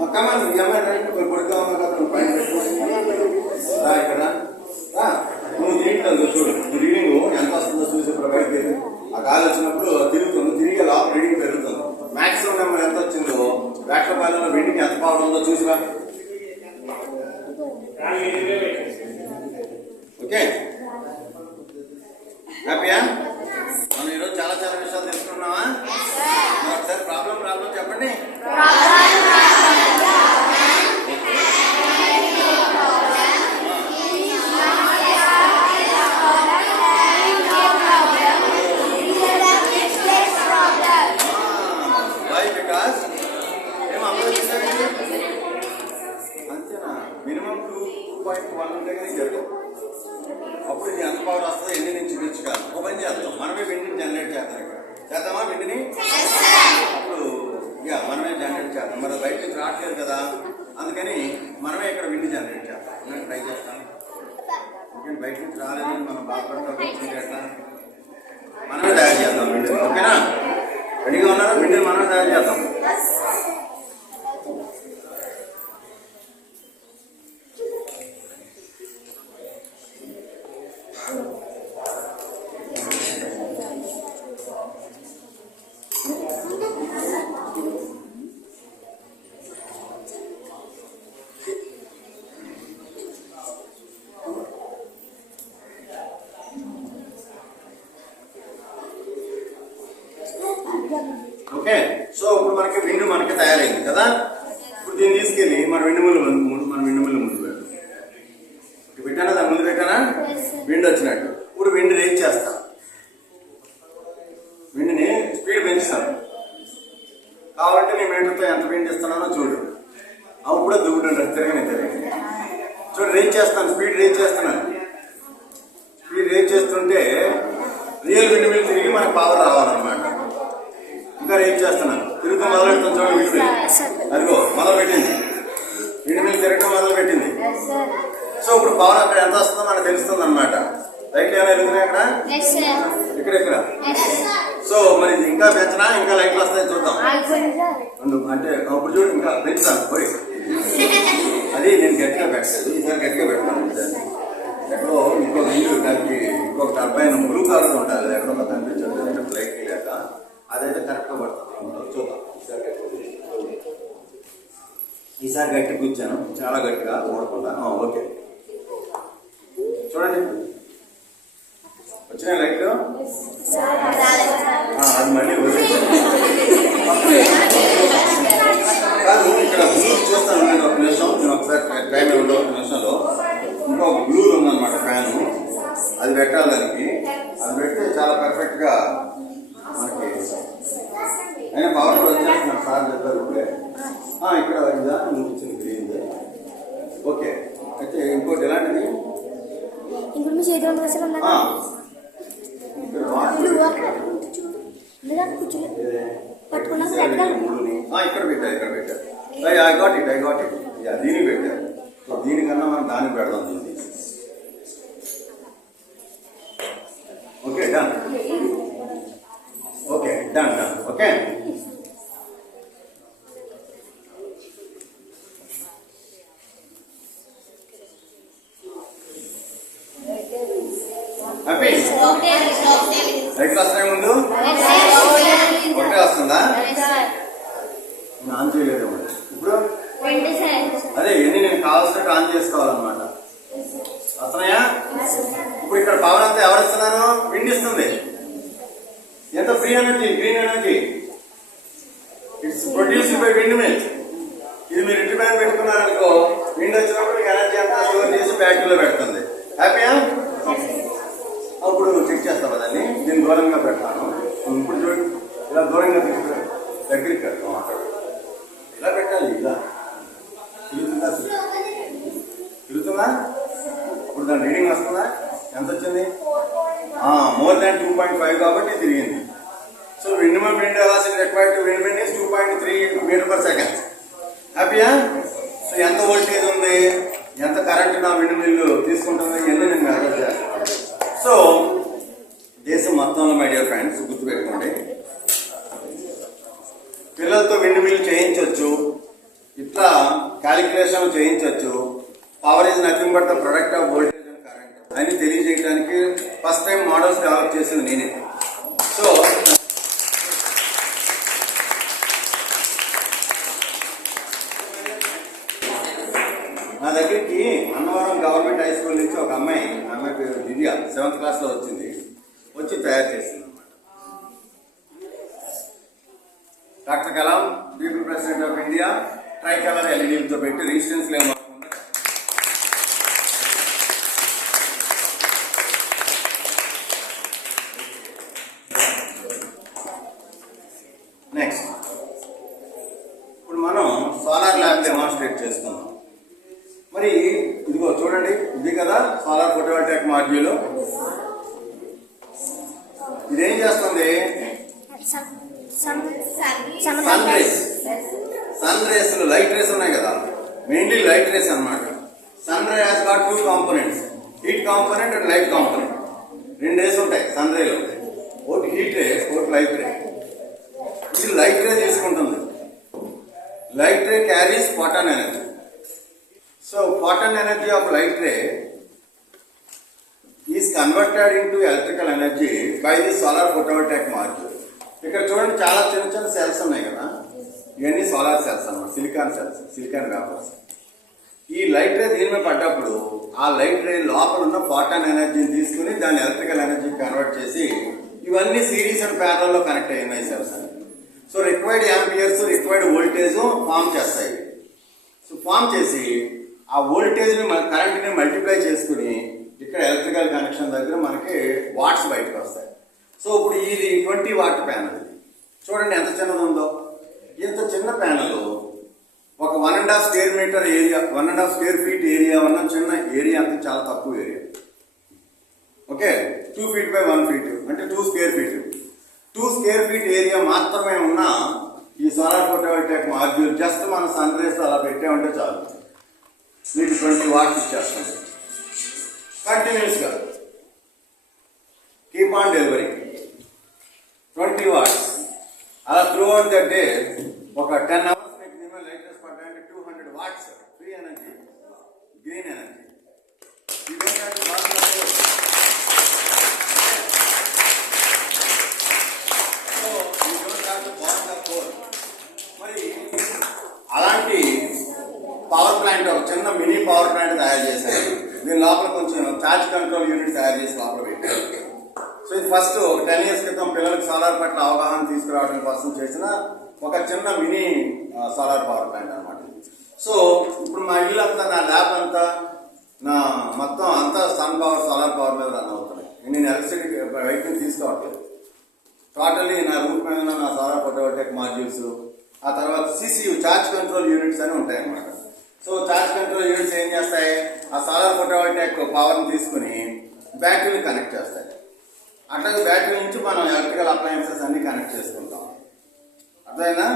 పక్కన కొడుతా ఉన్నా కదా, పైన పెట్టుకోండి ఇక్కడ. నువ్వు దీంట్లో చూడు, రీడింగ్ ఎంత వస్తుందో చూసి ప్రొవైడ్. ఆ గాలి వచ్చినప్పుడు తిరుగుతుంది, తిరిగి లోపల రీడింగ్ పెరుగుతుంది. మాక్సిమం నెంబర్ ఎంత వచ్చిందో, వేటపాలెంలో విండికి ఎంత పవర్ ఉందో చూసిరా. ఓకే, హ్యాపీయా? మనం ఈరోజు చాలా చాలా విషయాలు తెలుసుకున్నావా? ఒకసారి ప్రాబ్లం చెప్పండి. రెడీగా ఉన్నారా? విండిని మనం తయారు చేద్దాం. ఓకే, సో ఇప్పుడు మనకి తయారైంది కదా. ఇప్పుడు దీన్ని తీసుకెళ్ళి మన వెండిముళ్ళు ముందు పెట్టానా? దాని ముందు పెట్టానా? విండి వచ్చినట్టు. ఇప్పుడు విండి రేజ్ చేస్తా. విండిని స్పీడ్ పెంచుతాను. కావాలంటే నేను మీటర్తో ఎంత విండి ఇస్తున్నానో చూడు. అప్పుడు దువ్వుతుంటారు తిరగని చూడు. రేజ్ చేస్తాను, స్పీడ్ రేజ్ చేస్తున్నాను. స్పీడ్ రేజ్ చేస్తుంటే రియల్ విండి మిల్ తిరిగి మనకు పవర్ రావాలన్నమాట. ఇంకా రేజ్ చేస్తున్నాను. తిరుగుతూ మొదలు పెడతాను చూడండి. విండి మిల్ అదిగో మొదలు పెట్టింది. విండి మిల్ తిరగడం మొదలు పెట్టింది. సో ఇప్పుడు పవర్ అక్కడ ఎంత వస్తుందో మనకు తెలుస్తుంది అనమాట. లైట్లు ఏమైనా వెళ్తున్నాయి అక్కడ, ఇక్కడ. సో మరి ఇంకా పెంచనా? ఇంకా లైట్లు వస్తాయి చూద్దాం. అంటే అప్పుడు చూడు, ఇంకా పెంచుతాను పోయి. అది నేను గట్టిగా పెట్టాను. ఈసారి గట్టిగా పెడతాను. ఎక్కడో ఇంకొక ఇల్లు దానికి ఇంకొక టర్బైన్ బ్లూ కలర్ ఉండాలి. ఎక్కడో కనిపించదు లైట్ లేక. అదైతే కరెక్ట్గా పడుతుంది. చూద్దాం. ఈసారి గట్టి కూర్చాను, చాలా గట్టిగా ఓడకుండా. ఓకే, చూడండి వచ్చినాయి లైట్లు. అది మళ్ళీ కాదు, ఇక్కడ బ్లూ చూస్తాను. నేను ఒక నిమిషం, నేను ఒకసారి టైం ఇవ్వండి. ఒక నిమిషంలో ఇంకొక బ్లూ ఉందన్నమాట ఫ్యాను. అది పెట్టాలి దానికి. అది పెడితే చాలా పర్ఫెక్ట్గా మనకి అయినా పవర్ కూడా వచ్చేస్తున్నాడు. సార్ చెప్పారు ఇప్పుడే. ఇక్కడ ఇదా చూపించింది గ్రీన్. ఓకే, అయితే ఇంకోటి ఎలాంటిది ఇక్కడ పెట్టారు. I got it. దీనికి పెట్టారు. దీనికన్నా మనం దానికి పెడదాం. దీన్ని okay, done. Okay, done. Okay, happy. లైట్లు వస్తాయి ముందు. ఒకటే వస్తుందా? ఆన్ చేయలేదు ఇప్పుడు. అదే ఇవన్నీ నేను కావాల్సినట్టు ఆన్ చేసుకోవాలన్నమాట. వస్తున్నాయా? ఇప్పుడు ఇక్కడ పవర్ అంతా ఎవరు ఇస్తున్నారు? విండ్ ఇస్తుంది. ఎంత free energy, green energy. It's produced by wind mill. ఇది మీరు ఇంటి పైన పెట్టుకున్నారనుకో, విండ్ వచ్చినప్పుడు ఎనర్జీ అంతా స్టోర్ చేసి బ్యాటరీలో పెడుతుంది. హ్యాపీయా? అప్పుడు చెక్ చేస్తావా దాన్ని? నేను దూరంగా పెడతాను. ఇప్పుడు చూడండి, ఇలా దూరంగా తీసుకు దగ్గరికి పెడతాం. అక్కడ ఇలా పెట్టాలి. ఇలా తిరుగుతుందా? ఇప్పుడు దాని రీడింగ్ వస్తుందా? ఎంత వచ్చింది? మోర్ దాన్ 2.5 కాబట్టి తిరిగింది. So minimum wind velocity required to wind is 2.3 meter per second. హ్యాపీయా? సో ఎంత వోల్టేజ్ ఉంది, ఎంత కరెంట్ నా విండ్ మిల్లు తీసుకుంటుంది, ఇవన్నీ నేను మెజర్ చేస్తాను. సో దేశం మొత్తంలో మై డియర్ ఫ్రెండ్స్ గుర్తుపెట్టుకోండి, పిల్లలతో విండ్ మిల్ చేయించవచ్చు, ఇట్లా క్యాలిక్యులేషన్ చేయించవచ్చు. Power is nothing but the product of voltage and current అని తెలియజేయడానికి ఫస్ట్ టైం మోడల్స్ డెవలప్ చేసింది నేనే. సో నా దగ్గరికి అన్నవరం గవర్నమెంట్ హై స్కూల్ నుంచి ఒక అమ్మాయి పేరు దివ్య, 7th క్లాస్లో వచ్చింది. వచ్చి తయారు చేసింది అనమాట. Doctor Kalam people president of India tricolour ఎల్ఈడీలతో పెట్టి రెసిస్టెన్స్ లేకుండా నెక్స్ట్ ఇప్పుడు మనం సోలార్ ల్యాబ్ డెమాన్స్ట్రేట్ చేస్తున్నాం. మరి ఇదిగో చూడండి, ఇది కదా సోలార్ ఫోటోవోల్టాయిక్ మాడ్యూల్. ఇదేం చేస్తుంది? సన్ రేస్ లైట్ రేస్ ఉన్నాయి కదా, మెయిన్లీ లైట్ రేస్ అన్నమాట. Sun ray has got 2 components, heat component and light component. 2 rays ఉంటాయి సన్ రేలో, ఒకటి హీట్ రే, ఒకటి లైట్ రే. లైట్ రే తీసుకుంటుంది. Light ray carries photon energy. So photon energy of light ray is converted into electrical energy by the solar photovoltaic module. ఇక్కడ చూడండి చాలా చిన్న చిన్న సెల్స్ ఉన్నాయి కదా, ఇవన్నీ సోలార్ సెల్స్ అన్నమాట, సిలికాన్ సెల్స్, సిలికాన్ వేపర్స్. ఈ లైట్ రే దీని మీద పడ్డప్పుడు ఆ లైట్ రే లోపల ఉన్న ఫోటాన్ ఎనర్జీని తీసుకుని దాన్ని ఎలక్ట్రికల్ ఎనర్జీ కన్వర్ట్ చేసి ఇవన్నీ సిరీస్ అండ్ ప్యారల్ లో కనెక్ట్ అయి ఉన్నాయి సెల్స్ అని. So required amperes, required voltage form చేస్తాయి. సో ఫామ్ చేసి ఆ వోల్టేజ్ ని కరెంట్ ని మల్టిప్లై చేసుకుని ఇక్కడ ఎలక్ట్రికల్ కనెక్షన్ దగ్గర మనకి వాట్స్ బయటకు వస్తాయి. సో ఇప్పుడు ఇది 20 వాట్ ప్యానల్. చూడండి ఎంత చిన్నది ఉందో. ఇంత చిన్న ప్యానల్ ఒక 1.5 square metre area, 1.5 square feet area ఉన్న చిన్న ఏరియా, అంత చాలా తక్కువ area. Okay, 2 feet by 1 feet అంటే 2 square feet. 2 square feet area మాత్రమే ఉన్న ఈ సోలార్ ఫోటోవోల్టాయిక్ మాడ్యూల్ జస్ట్ మన సన్ రేస్ అలా పెట్టామంటే చాలు, మీకు 20 వాట్స్ ఇచ్చేస్తుంది కంటిన్యూస్ గా. కీప్ ఆన్ డెలివరింగ్ 20 వాట్స్ అలా త్రూ అవుట్ ద డే. ఒక 10 hours మీకు మినిమం లైట్ రేస్ పడ్డాయంటే 200 watts free energy, green energy. మరి అలాంటి పవర్ ప్లాంట్, ఒక చిన్న మినీ పవర్ ప్లాంట్ తయారు చేశారు. దీని లోపల కొంచెం ఛార్జ్ కంట్రోల్ యూనిట్ తయారు చేసి లోపల పెట్టారు. సో ఇది ఫస్ట్ 10 years క్రితం పిల్లలకు సోలార్ పట్ల అవగాహన తీసుకురావడం కోసం చేసిన ఒక చిన్న మినీ సోలార్ పవర్ ప్లాంట్ అనమాట. సో ఇప్పుడు మా ఇల్లు అంతా, నా ల్యాబ్ అంతా, నా మొత్తం అంతా సన్ పవర్, సోలార్ పవర్ మీద రన్ అవుతున్నాయి. నేను ఎలక్ట్రిసిటీ బయట తీసుకోవట్లేదు. టోటలీ నా రూట్ మీద నా సోలార్ ఫోటోవోల్టాయిక్ మాడ్యూల్స్, ఆ తర్వాత సిసియు ఛార్జ్ కంట్రోల్ యూనిట్స్ అని ఉంటాయి అన్నమాట. సో ఛార్జ్ కంట్రోల్ యూనిట్స్ ఏం చేస్తాయి, ఆ సోలార్ ఫోటోవోల్టాయిక్ పవర్ని తీసుకుని బ్యాటరీని కనెక్ట్ చేస్తాయి. అట్లాగే బ్యాటరీ నుంచి మనం ఎలక్ట్రికల్ అప్లయన్సెస్ అన్ని కనెక్ట్ చేసుకుంటాం. అర్థమైనా?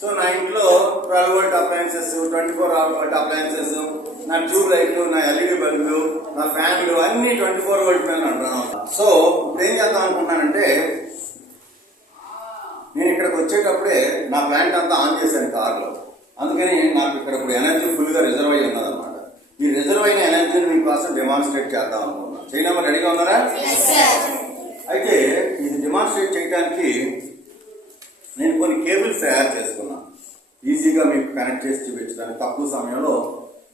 సో నా ఇంట్లో 12 వోల్ట్ అప్లయన్సెస్, 24 వోల్ట్ అప్లయన్సెస్, నా ట్యూబ్ లైట్లు, నా ఎల్ఈడి బల్బులు, నా ఫ్యాన్లు అన్ని 24 వోల్ట్ మీద అంటున్నాను. సో ఇప్పుడు ఏం చేద్దాం అనుకుంటున్నానంటే, నేను ఇక్కడికి వచ్చేటప్పుడే నా ప్లాంట్ అంతా ఆన్ చేశాను కార్లో. అందుకని నాకు ఇక్కడ ఇప్పుడు ఎనర్జీ ఫుల్గా రిజర్వ్ అయ్యి ఉన్నదన్నమాట. ఈ రిజర్వ్ అయిన ఎనర్జీని మీకోసం డెమాన్స్ట్రేట్ చేద్దాం అనుకున్నాను. చేయడం రెడీగా ఉన్నారా? అయితే ఇది డెమాన్స్ట్రేట్ చేయడానికి నేను కొన్ని కేబుల్స్ తయారు చేసుకున్నాను, ఈజీగా మీకు కనెక్ట్ చేసి చూపించడానికి. తక్కువ సమయంలో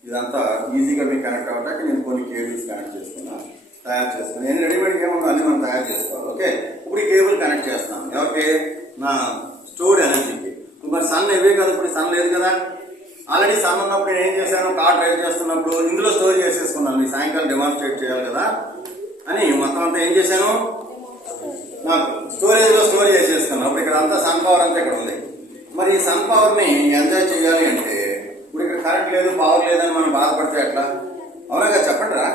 ఇదంతా ఈజీగా మీకు కనెక్ట్ అవ్వడానికి నేను కొన్ని కేబుల్స్ కనెక్ట్ చేసుకున్నాను, తయారు చేసుకున్నాను. నేను రెడీమేడ్గా ఏముందో అన్ని మనం తయారు చేసుకోవాలి. ఓకే, ఇప్పుడు ఈ కేబుల్ కనెక్ట్ చేస్తున్నాను. ఎవరికి? నా స్టోర్డ్ ఎనర్జీకి. మరి సన్ ఇవే కదా, ఇప్పుడు సన్ లేదు కదా. ఆల్రెడీ సన్ ఉన్నప్పుడు నేను ఏం చేశాను, కార్ డ్రైవ్ చేస్తున్నప్పుడు ఇందులో స్టోర్ చేసేసుకున్నాను. మీ సాయంకాలం డెమాన్స్ట్రేట్ చేయాలి కదా అని మొత్తం అంతా ఏం చేశాను, నాకు స్టోరేజ్ లో స్టోర్ చేసేసుకున్నాను. అప్పుడు ఇక్కడ అంతా సన్ పవర్ అంతా ఇక్కడ ఉంది. మరి ఈ సన్ పవర్ ని ఎంజాయ్ చేయాలి అంటే ఇప్పుడు ఇక్కడ కరెంట్ లేదు, పవర్ లేదని మనం బాధపడితే ఎట్లా? అవునా, చెప్పండి రా.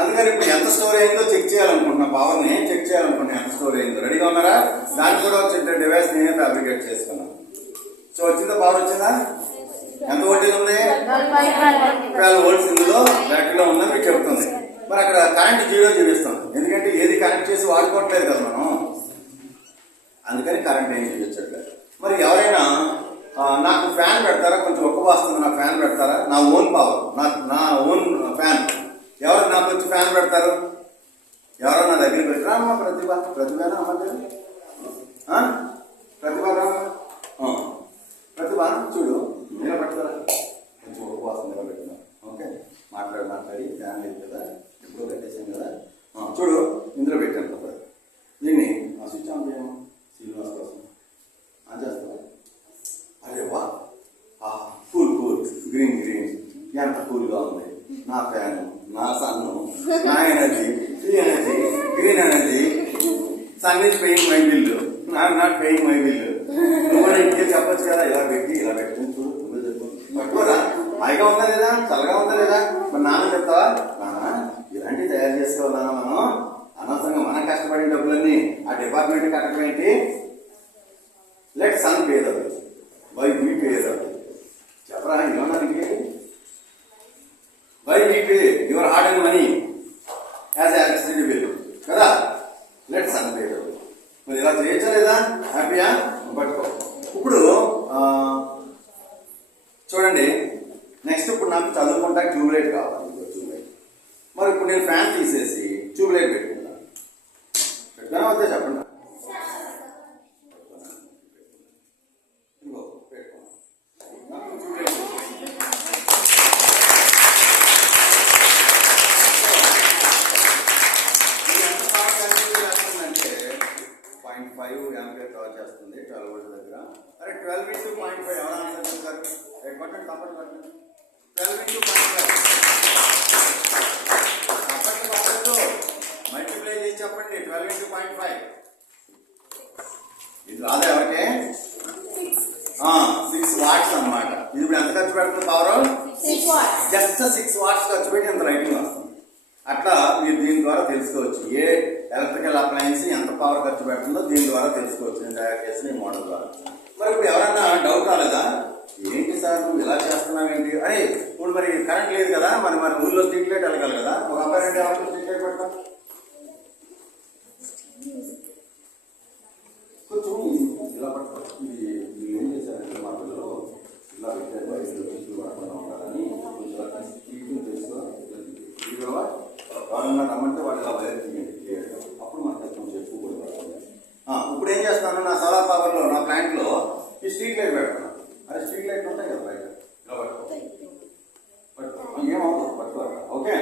అందుకని ఇప్పుడు ఎంత స్టోర్ అయిందో చెక్ చేయాలనుకుంటున్నా, పవర్ ని చెక్ చేయాలనుకుంటున్నా ఎంత స్టోర్ అయిందో. రెడీగా ఉన్నారా? దానికి కూడా వచ్చిన డివైస్ నేనే ఫ్యాబ్రికేట్ చేసుకున్నాను. సో వచ్చిందా, పవర్ వచ్చిందా? ఎంత వోల్టేజ్ ఉంది? 12 volts ఇందులో బ్యాటరీలో ఉందని మీకు చెప్తుంది. మరి అక్కడ కరెంట్ 0 చూపిస్తాం, ఎందుకంటే ఏది కనెక్ట్ చేసి వాడుకోవట్లేదు కదా మనం, అందుకని కరెంట్ ఏం చూపించట్లేదు. మరి ఎవరైనా నాకు ఫ్యాన్ పెడతారా, కొంచెం ఒక్క వస్తుంది, నాకు ఫ్యాన్ పెడతారా? నా ఓన్ పవర్, నా ఓన్ ఫ్యాన్. ఎవరు నాకు వచ్చి ఫ్యాన్ పెడతారు? ఎవరో నా దగ్గర పెట్టరా? అమ్మ ప్రతిభనా అమ్మ ప్రతిభ చూడు, నేను పెడతారా? కొంచెం ఒక్క వస్తుంది ఎలా పెట్టినా. ఓకే, మాట్లాడి ఫ్యాన్ లేదు కదా, ఎప్పుడో పెట్టేసాం కదా. చూడు, ఇందులో పెట్టాను కదా, దీన్ని స్విచ్ ఆన్ చేయము, శ్రీనివాస్ కోసం ఆన్ చేస్తావా? అరే వా, కూల్ గ్రీన్ ఎంత కూల్గా ఉంది. నా ఫ్యాన్, నా సన్ను, నా energy, free energy, green energy. Sun is paying my bill, I'm not paying my bill. నువ్వు ఇంకే చెప్పొచ్చు కదా, ఇలా పెట్టి చూడు, నువ్వు చెప్పు. పట్టుకోరా, హాయిగా ఉందా లేదా, చల్లగా ఉందా లేదా? మరి నాన్న చెప్తావా? నాన్న ఇలాంటివి తయారు చేసుకోవాలన్నా మనం అనవసరంగా మనం కష్టపడిన డబ్బులన్నీ ఆ డిపార్ట్మెంట్ కట్టడం ఏంటి? Let sun pay the bill, why we pay the bill. చెప్పరా, ఏమన్నా ఇంకేంటి? Why we pay your hard and money as electricity bill కదా. Let sun pay the bill. మరి ఇలా చేయొచ్చా లేదా? హ్యాపీయా? పట్టుకో. 12 into 0.5 ఎవరు ఆన్సర్ చేస్తారు? కొట్టండి తప్పటి కొట్టండి. 12 into 0.5 తప్పటి కొట్టద్దు, మల్టిప్లై చేసి చెప్పండి. 12 into 0.5 ఇది రాదా ఎవరికి? 6 వాట్స్ అన్నమాట. ఇది ఇప్పుడు ఎంత ఖర్చు పెడుతుంది పవర్? జస్ట్ 6 వాట్స్ ఖర్చు పెట్టి ఎంత రైటింగ్ వస్తుంది. అట్లా మీరు దీని ద్వారా తెలుసుకోవచ్చు ఏ ఎలక్ట్రికల్ అప్లయన్స్ ఎంత పవర్ ఖర్చు పెడుతుందో దీని ద్వారా తెలుసుకోవచ్చు. నేను తయారు చేసిన ఈ మోడల్ ద్వారా. మరి ఇప్పుడు ఎవరన్నా డౌట్ రాలేదా? ఏంటి సార్ నువ్వు ఇలా చేస్తున్నావు ఏంటి? అరే ఇప్పుడు మరి కరెంట్ లేదు కదా, మరి ఊళ్ళో స్ట్రీట్ లైట్ వెళ్ళగలరు కదా. ఒక అబ్బాయి రెండు ఎవరికి స్ట్రీట్ లైట్ పెడతాం? కొంచెం ఇలా పట్టుకోవాలి. ఇది మీరు ఏం చేశారంటే మా పిల్లలు ఇలా పెట్టారు, బయట పడకుండా ఉండాలని కొంచెం తీసుకో గవర్నమెంట్ రమ్మంటే వాళ్ళు ఇలా వైర్ తీయండి. అప్పుడు మనకు కొంచెం ఎక్కువ కూడా పడుతుంది. ఇప్పుడు ఏం చేస్తాను, నా సోలార్ పవర్లో నా ప్లాంట్లో ఈ స్ట్రీట్ లైట్ పెడతాను. అదే స్ట్రీట్ లైట్ ఉంటాయి కదా బయట, ఇలా పట్టుకో ఏమవుతుంది పట్టుకోవాలి. Okay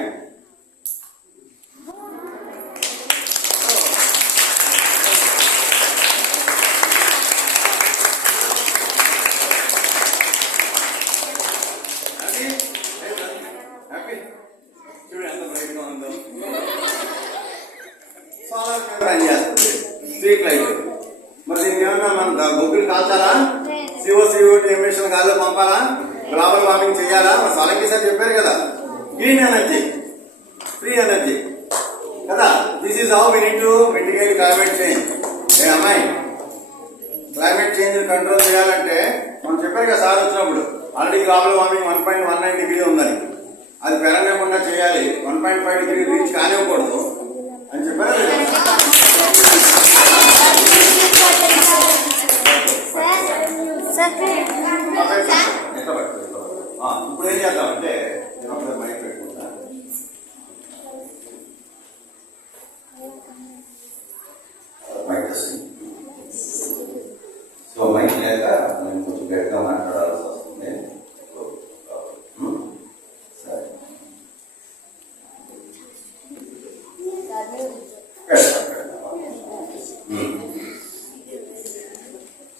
street light. మరి దీనికి ఏమన్నా మనం బొగ్గులు కాల్చాలా? CO2 ఎమిషన్ గాల్లో పంపాలా? గ్లోబల్ వార్మింగ్ చేయాలా? మరి సోలంకి సార్ చెప్పారు కదా, గ్రీన్ ఎనర్జీ, ఫ్రీ ఎనర్జీ కదా. This is how we need to mitigate climate change. ఏ అమ్మాయి, క్లైమేట్ చేంజ్ కంట్రోల్ చేయాలంటే మనం చెప్పారు కదా సార్ వచ్చినప్పుడు, ఆల్రెడీ గ్లోబల్ వార్మింగ్ 1.19 డిగ్రీ ఉందని, అది పెరగకుండా చేయాలి. 1.5 డిగ్రీ రీచ్ కానివ్వకూడదు అని చెప్పారు. ఇప్పుడు ఏం చేద్దామంటే నేను అప్పుడే మైక్ పెట్టుకుంటా. సో మైక్ లేక నేను కొంచెం గట్టిగా మాట్లాడాల్సి వస్తుంది. సరే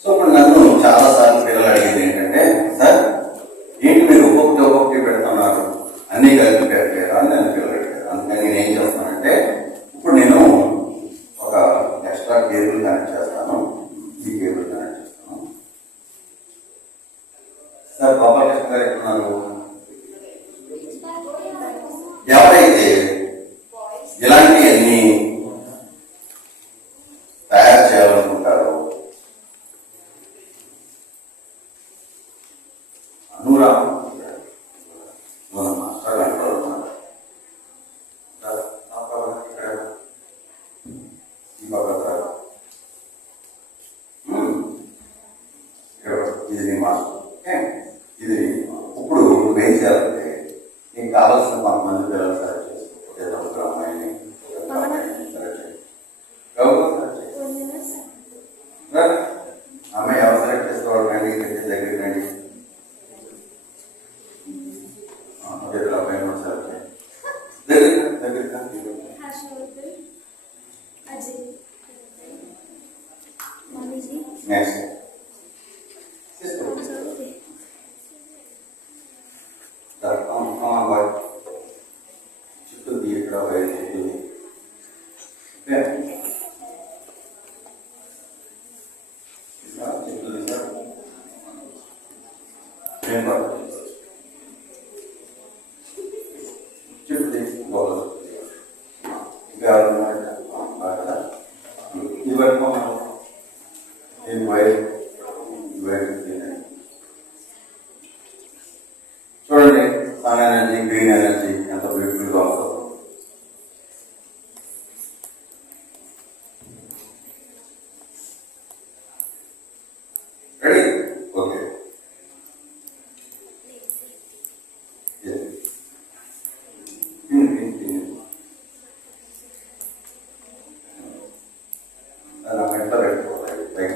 సో ఇప్పుడు నన్ను చాలా సార్లు పిల్లలు అడిగేది ఏంటంటే, సార్ ఏంటి మీరు ఒక్కొక్కటి పెడుతున్నారు, అన్ని కలిపి పెట్టలేదా అని నన్ను పిల్లలు అడిగారు. అందుకని నేను ఏం చేస్తానంటే, ఇప్పుడు నేను ఒక ఎక్స్ట్రా కేబుల్ కనెక్ట్ చేస్తాను. ఈ కేబుల్ కనెక్ట్ చేస్తాను. సార్ గోపాలకృష్ణ గారు ఎట్టున్నారు? ఎవరైతే ఇలాంటివన్నీ తయారు చేయాలనుకుంటారో, అనురామ్ మన మాస్టర్ అంటారు, ఇది నీ మాస్టర్. ఇది ఇప్పుడు నువ్వేం చేయాలంటే, నీకు కావాల్సిన కొంతమంది పిల్లలు సెలెక్ట్ చేసుకో. అమ్మాయిని సెలెక్ట్ చేయి, అమ్మాయి ఎవరు సెలెక్ట్ చేసుకోవాలి? రండి దగ్గరికి రండి. అబ్బాయి సెలెక్ట్ చేయి, దగ్గర నెక్స్ట్ చుట్టూ ఇక్కడ బయట చెప్పింది. చుట్టూ గోడ ఇంకా బాగా ఇవన్నీ నేను వైర్ చూడండి. సన్ ఎనర్జీ, గ్రీన్ ఎనర్జీ ఎంత బ్యూటిఫుల్ గా ఉంటుందో. రెడీ? ఓకే. నా పెంట్లో పెట్టుకోవాలి బయట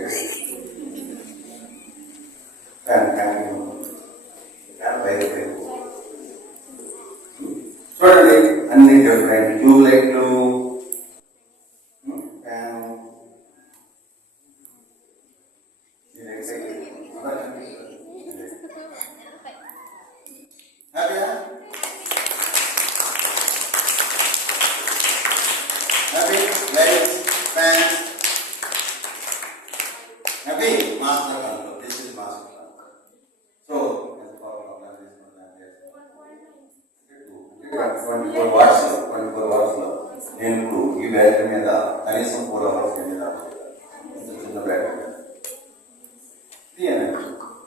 చూడండి. అన్ని డిఫరెంట్ ట్యూబ్ లైట్లు, ఫ్యాన్, హ్యాపీయా? Happy lights fans happy master control. This is master control. So 24 watts లో నేను ఇప్పుడు ఈ బ్యాటరీ మీద కనీసం 4 hours చిన్న బ్యాటరీ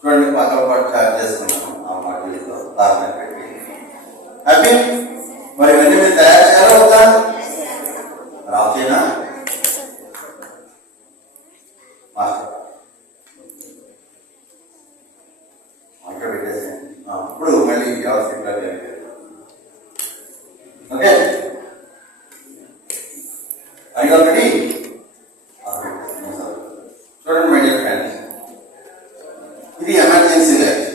చూడండి, పక్కన పాటు ఛార్జ్ చేసుకున్నాను ఆ మాడ్యూల్లో దాన్ని పెట్టి. హ్యాపీ? మరి ఇవన్నీ మీరు తయారు చేయాలా వద్దా? రాసేనా మాస్టర్ అక్కడ పెట్టేసి ఇప్పుడు మళ్ళీ వ్యవస్థ ఓకే అది ఒకటి. చూడండి మై డియర్ ఫ్రెండ్స్, ఇది ఎమర్జెన్సీ లైట్.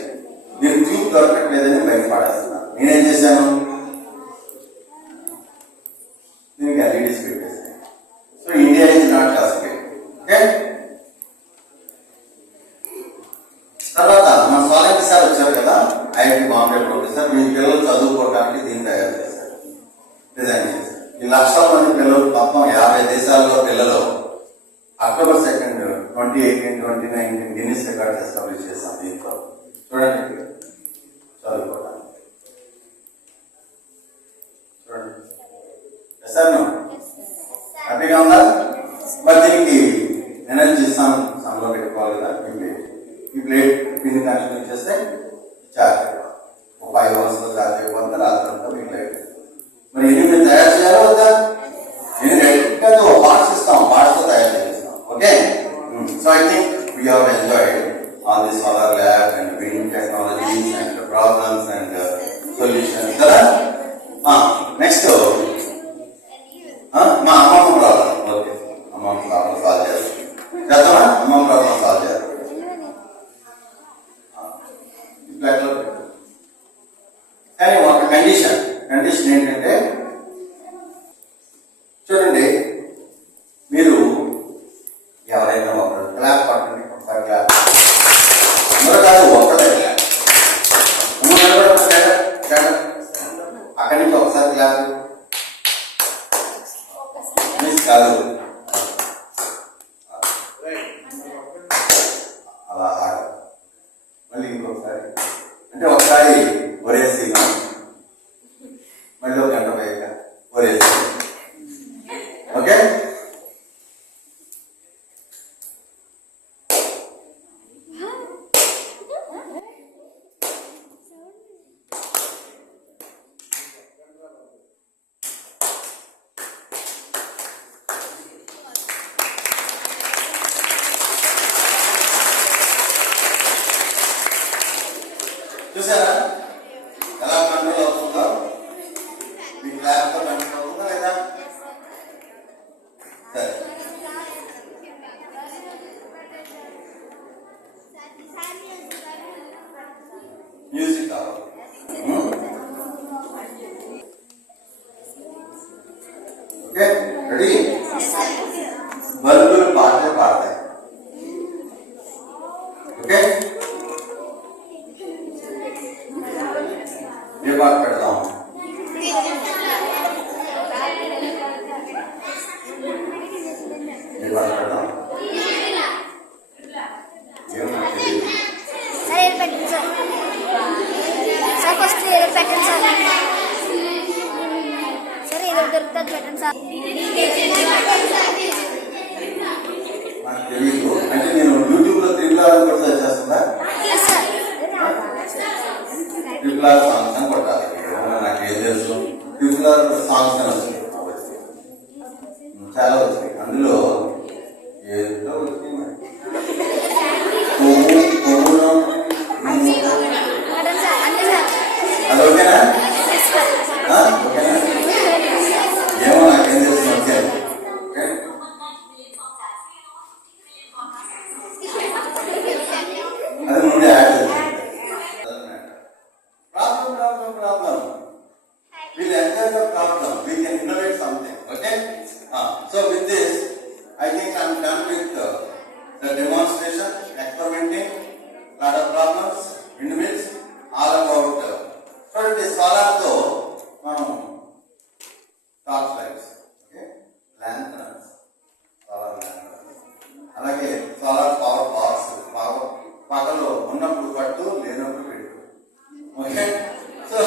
నేను ట్యూబ్ దొరకట్లేదని బయటపడేస్తున్నాను. నేనేం చేశాను, దీనికి ఎల్ఈడీస్ పెట్టేసాను. So India is not classified. Okay, తర్వాత మన సోలంకి సార్ వచ్చారు కదా, ఐఐటి బాంబే ప్రొఫెసర్. మీ పిల్లలు చదువుకోవడానికి దీన్ని తయారు చేశారు, డిజైన్ చేశారు. ఈ లక్షల మంది పిల్లలు, మొత్తం 50 దేశాల్లో పిల్లలు October 2nd, 2018, 2019 Guinness record establish చేశాం దీంతో. చూడండి చదువుకోవడానికి. చూడండి సార్, హ్యాపీగా ఉందా? మరి దీనికి ఎనర్జీ సమ్లో పెట్టుకోవాలి కదా. ఈ ప్లేట్ పిన్ కనెక్షన్ చేస్తే ఛార్జ్ అయిపోవాలి. 5 hours లో ఛార్జ్ అయిపోతుంది. రాత్రి అంతా మీకు లైట్. మరి ఇది మీరు తయారు చేయాలా వద్దా? నేను పార్ట్స్ ఇస్తాం, పార్ట్స్ తో తయారు చేస్తాం. Okay, so I think we have enjoyed on the solar lab and wind technologies and problems and solutions కదా. నెక్స్ట్ మా అమ్మమ్మ ప్రాబ్లం. ఓకే, అమ్మమ్మ ప్రాబ్లం సాల్వ్ చేద్దామా? అమ్మమ్మ ప్రాబ్లం సాల్వ్ చేద్దాం. కానీ ఒక కండిషన్ ఏంటంటే, చూడండి, మీరు ఎవరైనా ఒకరు క్లాప్ పట్టండి, ఒకసారి క్లాప్. అందరూ కాదు, ఒక్కడే క్లాప్. అక్కడి నుంచి ఒకసారి క్లాప్ కాదు, అలా మళ్ళీ ఇంకొకసారి, అంటే ఒకసారి ఒరేసి మళ్ళీ ఒక గంట పోయాక ఒరేసి. ఓకే, చూసారా ఎలా కంట్రోల్ అవుతుందో? మీ క్లాస్ తో కంట్రోల్ అవుతుందా లేదా? సరే, మ్యూజిక్ కావాలి. Okay, ready? బల్బులు పాటలు పాడతాయి. ఓకే, ఏ పాట పెడదాం? ఏ పాట పెడదాం? నాకు తెలీదు. అంటే నేను యూట్యూబ్ లో త్రిపులారం కూడా సెర్చ్ చేస్తుందా? త్రిపులార్ సాంగ్స్ అని కొట్టాలి. నాకు ఏం తెలుసు, త్రిపులార్ సాంగ్స్ అని వచ్చింది, చాలా వచ్చినాయి. అందులో ఏదో వచ్చినాయి మరి. అది ఓకేనా? ఓకేనా? ఏమో నాకేం తెలుసు. ఓకే, అది ముందే యాడ్ చేస్తాను. Problem. We'll enjoy the problem. We can innovate something. Okay? So with this, I think I'm done with the demonstration, experimenting. Problems, windmills, all about చూడండి సోలార్తో మనం torch lights, okay, lanterns, solar lanterns, అలాగే solar power box, పగలు ఉన్నప్పుడు పట్టు లేనప్పుడు పెట్టు, okay. So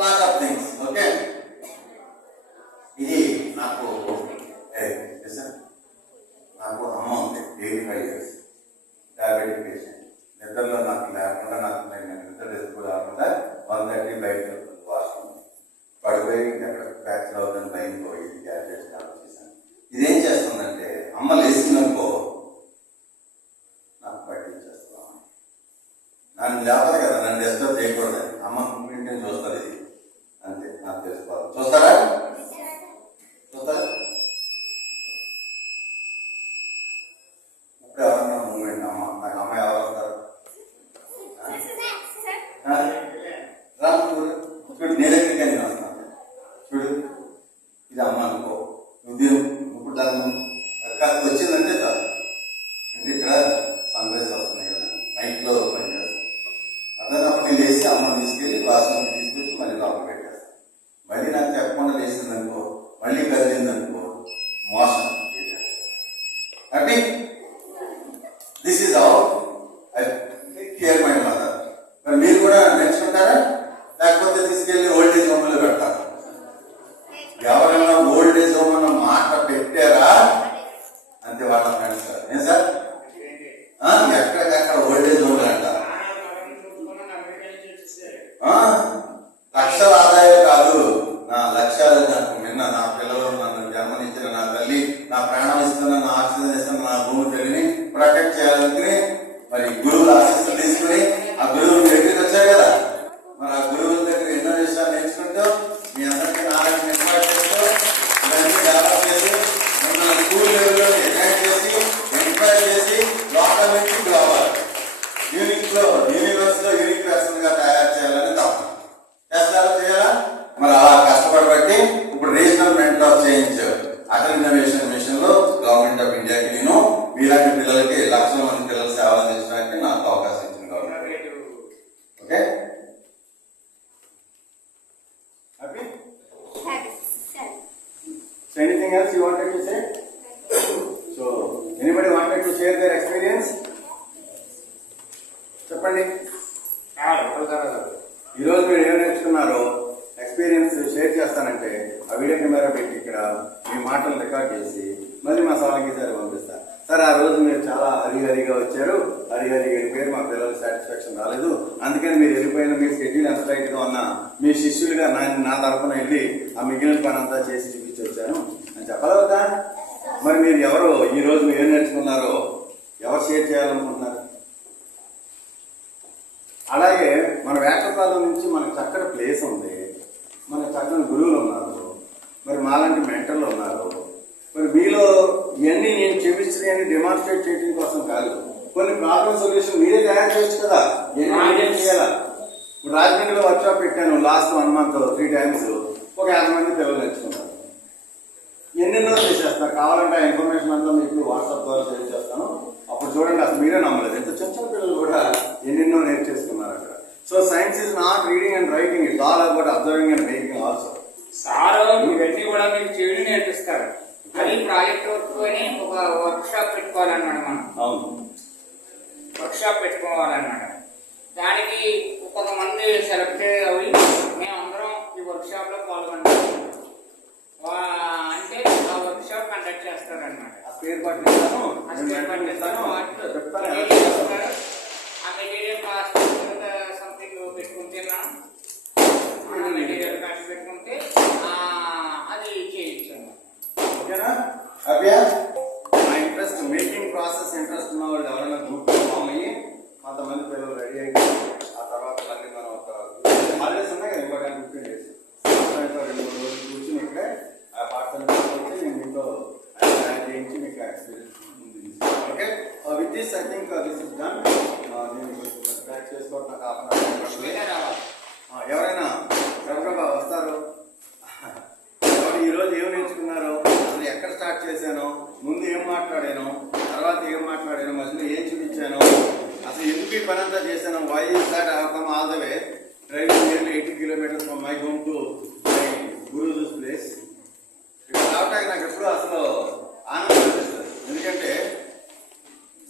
lot of things, okay. ఇది నాకు నాకు అమ్మ ఉంది 85 years, డయాబెటిక్ పేషెంట్. నిద్రలో నాకు లేకుండా నేను నిద్ర కూడా కాకుండా 1:30 బయటకు వెళ్తుంది వాష్రూమ్, పడిపోయి ఎక్కడ ఫ్రాక్చర్ అవుతుందని భయం పోయి గ్యాడ్జెట్స్ చేశాను. ఇదేం చేస్తుందంటే అమ్మ లేచిందనుకో నాకు పట్టించేస్తాం, నన్ను లేపదు కదా, నన్ను డిస్టర్బ్ చేయకూడదని అమ్మ మూమెంట్ చూస్తుంది. ఇది అంతే, నాకు తెలుసుకోవాలి. చూస్తారా చూస్తారా ఇప్పుడు ఎవరన్నా మూమెంట్ అమ్మ, నాకు అమ్మ ఎవరు వస్తారు చూడు, నీ దగ్గరికి నేను వస్తాను. చూడు ఇది అమ్మ అనుకో, ఉదయం ఇప్పుడు దాన్ని వచ్చిందంటే చాలు. అంటే ఇక్కడ సన్ రైజ్ వస్తున్నాయి కదా, నైట్లో పని చేస్తాను. అప్పుడు లేచి అమ్మని తీసుకెళ్ళి వాష్రూమ్కి తీసుకొచ్చి మళ్ళీ లోపల పెట్టేస్తాను. మళ్ళీ నాకు చెప్పకుండా లేచిందనుకో, మళ్ళీ కదిలిందనుకో, motion happy. This is how I care my mother. మరి మీరు కూడా నేర్చుకుంటారా, లేకపోతే తీసుకెళ్ళి ఓల్డేజ్ హోమ్లో పెడతారు? ఎవరైనా ఓల్డేజ్ హోమ్ అన్న మాట పెట్టారా అంతే, వాళ్ళ ఫ్రెండ్స్ సార్. ఏం సార్ ఎక్కడికక్కడ ఓల్డేజ్ హోమ్లు అంటారు. లక్షల ఆదాయం కాదు, నా లక్ష్యాలు నాకు నిన్న నా పిల్లలు, నన్ను జన్మనిచ్చిన నా తల్లి, నా ప్రాణం ఇస్తున్న, నా ఆక్సిజన్ ఇస్తున్న నా భూమి తల్లిని ప్రొటెక్ట్ చేయాలనుకుని మరి గురువుల ఆశీస్సులు తీసుకుని ఆ గురువులు దగ్గరికి వచ్చారు కదా. మరి ఆ గురువుల దగ్గర ఎన్నో విషయాలు నేర్చుకుంటూ మీ అందరికీ నారాయణ ఇన్వైట్ చేస్తూ ఇవన్నీ డెవలప్ చేసి మిమ్మల్ని స్కూల్ లెవెల్లో ఎన్వైట్ చేసి ఎంకరేజ్ చేసి లోకల్ నుంచి గ్లోబల్ యూనివర్స్ లో యూనిక్ పర్సన్ గా తయారు చేయాలని తప్ప చేస్తారా, చేయాలా? మరి అలా కష్టపడబట్టి ఇప్పుడు regional mentor change Atal innovation mission లో గవర్నమెంట్ ఆఫ్ ఇండియాకి నేను మీలాంటి పిల్లలకి లక్షల మంది పిల్లలు సేవలు అందించడానికి నాకు అవకాశం ఇచ్చింది government. Okay, happy? So anything else you wanted to say? So anybody wanted to share their experience? చెప్పండి. ఈరోజు మీరు ఏం నేర్చుకున్నారో ఎక్స్పీరియన్స్ షేర్ చేస్తానంటే ఆ వీడియో కెమెరా పెట్టి ఇక్కడ మీ మాటలు రికార్డ్ చేసి మళ్ళీ మా సార్కి సార్ పంపిస్తారు. సార్ ఆ రోజు మీరు చాలా హరిహరిగా వచ్చారు, హరిహరిగా వెళ్ళిపోయారు, మా పిల్లలకి సాటిస్ఫాక్షన్ రాలేదు, అందుకని మీరు వెళ్ళిపోయిన మీ షెడ్యూల్ ఎంత టైట్గా ఉన్నా మీ శిష్యులుగా నా తరఫున వెళ్ళి ఆ మిగిలిన పని అంతా చేసి చూపించి వచ్చాను అని చెప్పలేదా? మరి మీరు ఎవరు ఈ రోజు మీరు ఏం నేర్చుకున్నారో ఎవరు షేర్ చేయాలనుకుంటున్నారు? అలాగే మన వేటపాలెం నుంచి మనకు చక్కటి ప్లేస్ ఉంది, మనకు చక్కని గురువులు ఉన్నారు, మరి మాలాంటి మెంటర్లు ఉన్నారు. మరి మీలో ఇవన్నీ నేను చూపించినవి డెమాన్స్ట్రేట్ చేయడం కోసం కాదు, కొన్ని ప్రాబ్లమ్ సొల్యూషన్ మీరే తయారు చేయొచ్చు కదా. ఏం చేయాలా? ఇప్పుడు రాజమండ్రిలో వర్క్షాప్ పెట్టాను లాస్ట్ 1 month 3 times, ఒక 50 మంది పిల్లలు నేర్చుకున్నారు. ఎన్నెన్నో చేసేస్తారు. కావాలంటే ఆ ఇన్ఫర్మేషన్ అంతా మీకు వాట్సాప్ ద్వారా షేర్ చేస్తాను. అప్పుడు చూడండి, అసలు మీరే నమ్మలేదు, ఎంత చిన్న చిన్న పిల్లలు కూడా ఎన్నెన్నో నేర్చేసుకున్నారు అక్కడ. So science is not reading and writing, it's all about observing and making also. Sir ఇవన్నీ కూడా మీకు చేయడం నేర్పిస్తారు. అది ప్రాజెక్ట్ వర్క్ అని ఒక వర్క్ షాప్ పెట్టుకోవాలన్నమాట. మనం అవును, వర్క్ షాప్ పెట్టుకోవాలన్నమాట. దానికి కొంతమంది సెలెక్ట్ అవి మేమందరం ఈ వర్క్ షాప్ లో పాల్గొంటాం. అంటే ఆ వర్క్ షాప్ కండక్ట్ చేస్తారన్నమాట. ఆ మెటీరియల్ కాస్ట్ సంథింగ్ పెట్టుకుంటే మెటీరియల్ కాస్ట్ పెట్టుకుంటే అది చేయొచ్చు. ఓకేనా? హ్యాపీయా? నా ఇంట్రెస్ట్ మేకింగ్ ప్రాసెస్ ఇంట్రెస్ట్ ఉన్న వాళ్ళు ఎవరైనా గ్రూప్ ఫామ్ అయ్యి కొంతమంది పిల్లలు రెడీ అయ్యి ఆ తర్వాత మళ్ళీ మనం ఒక హాలిడేస్ ఉన్నాయి కదా, ఇంకొక 15 days 2-3 రోజులు కూర్చుని ఇక్కడే ఆ పాఠశాల వచ్చి నేను మీతో చేయించి మీకు experience. Okay, with this I think ఎందుకు ఈ పని అంతా చేశాను? Why is that I have come all the way driving nearly 80 kilometres from my home to my guru's place. ఇక్కడ రావటానికి నాకు ఎప్పుడూ అసలు ఆనందం అనిపిస్తుంది. ఎందుకంటే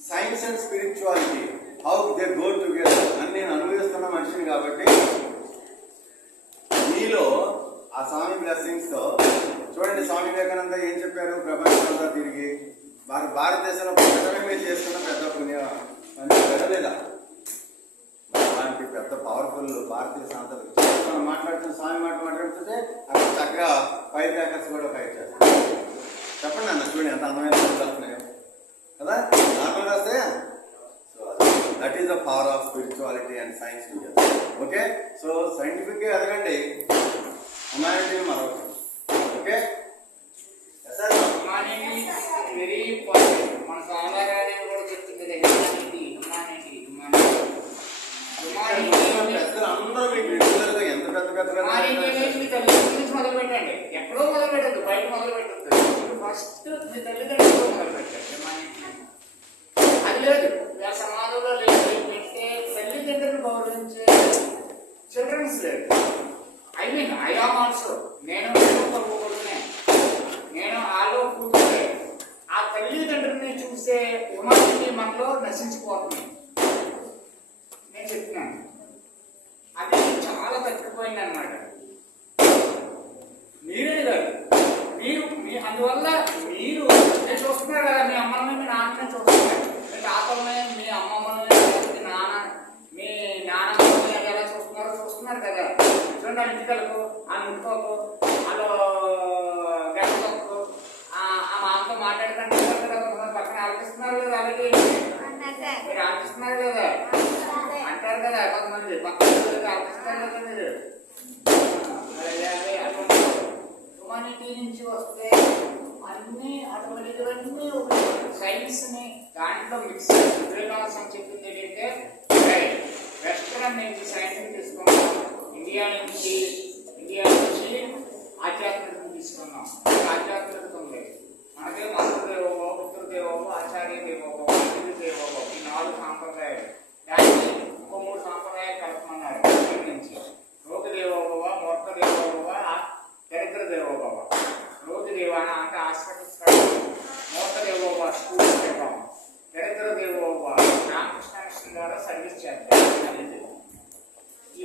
science and spirituality how they go together అని నేను అనుభవిస్తున్న మనిషిని కాబట్టి మీలో ఆ స్వామి బ్లెస్సింగ్స్ తో చూడండి. స్వామి వివేకానంద ఏం చెప్పారు? ప్రపంచంలో తిరిగి భారతదేశంలో పుట్టడమే మీరు చేసుకున్న పెద్ద పుణ్య అని వెళ్ళలేదా? దానికి పెద్ద పవర్ఫుల్ భారతీయ సాంతలు మనం మాట్లాడుతున్న స్వామి మాట్లాడుతుంటే అక్కడ చక్కగా ఫైర్ క్రాకర్స్ కూడా ఫైర్ చేస్తారు. చెప్పండి అన్న, చూడండి ఎంత అందమైన వస్తున్నాయో కదా. నార్మల్ వస్తే that is the power of spirituality and science together. Okay, so scientific గా ఎదగండి, హ్యుమానిటీని మరొకటి. Okay sir, very important. మన సాధారణ కూడా చెప్తుంది అందరూ మీకు రెగ్యులర్ గా ఎంత పెద్ద మొదలు పెట్టండి. ఎక్కడో మొదలు పెట్టద్దు, బయట మొదలు పెట్టద్దు. ఫస్ట్ మీ తల్లిదండ్రులు మొదలు పెట్టండి. అది లేదు సమాజంలో లేదు. ఏంటంటే తల్లిదండ్రులు గౌరవించే చిల్డ్రన్స్ లేదు. I mean I am also. నేను కొడుకునే, నేను ఆలో కూర్చుంటే ఆ తల్లిదండ్రులని చూసే హ్యుమానిటీ మనలో నశించిపోతుంది. నేను చెప్తున్నాను, అది చాలా తగ్గిపోయింది అన్నమాట. మీరే కాదు, అందువల్ల మీరు చూస్తున్నారు కదా, మీ అమ్మని మీ నాన్నని చూస్తున్నారు, మీ తాతల్ని మీ అమ్మమ్మని మీ నాన్నమ్మని ఎలా చూస్తున్నారు కదా. చూడండి, ఆ ఇంటికలకు ఆ ముట్టుకోకు, వాళ్ళు గెట్టకు, ఆ మామతో మాట్లాడుకుంటే పక్కన ఆలోచిస్తున్నారు కదా. అలాగే మీరు ఆలోచిస్తున్నారు కదా, అంటారు కదా కొంతమంది పక్కన ఆలోచిస్తారు కదా మీరు. హ్యుమానిటీ నుంచి వస్తే అన్ని అటువంటివన్నీ సైన్స్ ని దాంట్లో మిక్స్ వివేకానంద చెప్పింది ఏంటంటే వెస్ట్రన్ నుంచి సైన్స్ తీసుకున్నాం, ఇండియా నుంచి ఆధ్యాత్మికత తీసుకున్నాం. ఆధ్యాత్మికత ఉంది మనకే మాతృదేవోభవ, పితృదేవోభవ, ఆచార్య దేవోభవ, అతిథి దేవోభవ, ఈ 4 సాంప్రదాయాలు. దాన్ని ఇంకో 3 సాంప్రదాయాలు కలుపుకున్నారు నుంచి. రోగ దేవోభవ, మూర్ఖ దేవోభవ, దరిద్ర దేవోభవ. రోగ దేవాన అంటే హాస్పిటల్స్ కట్టడం, మూర్ఖ దేవోభవ స్కూల్ పెట్టడం, దరిద్ర దేవోభవ రామకృష్ణ మిషన్ ద్వారా సర్వీస్ చేద్దాం. ఈ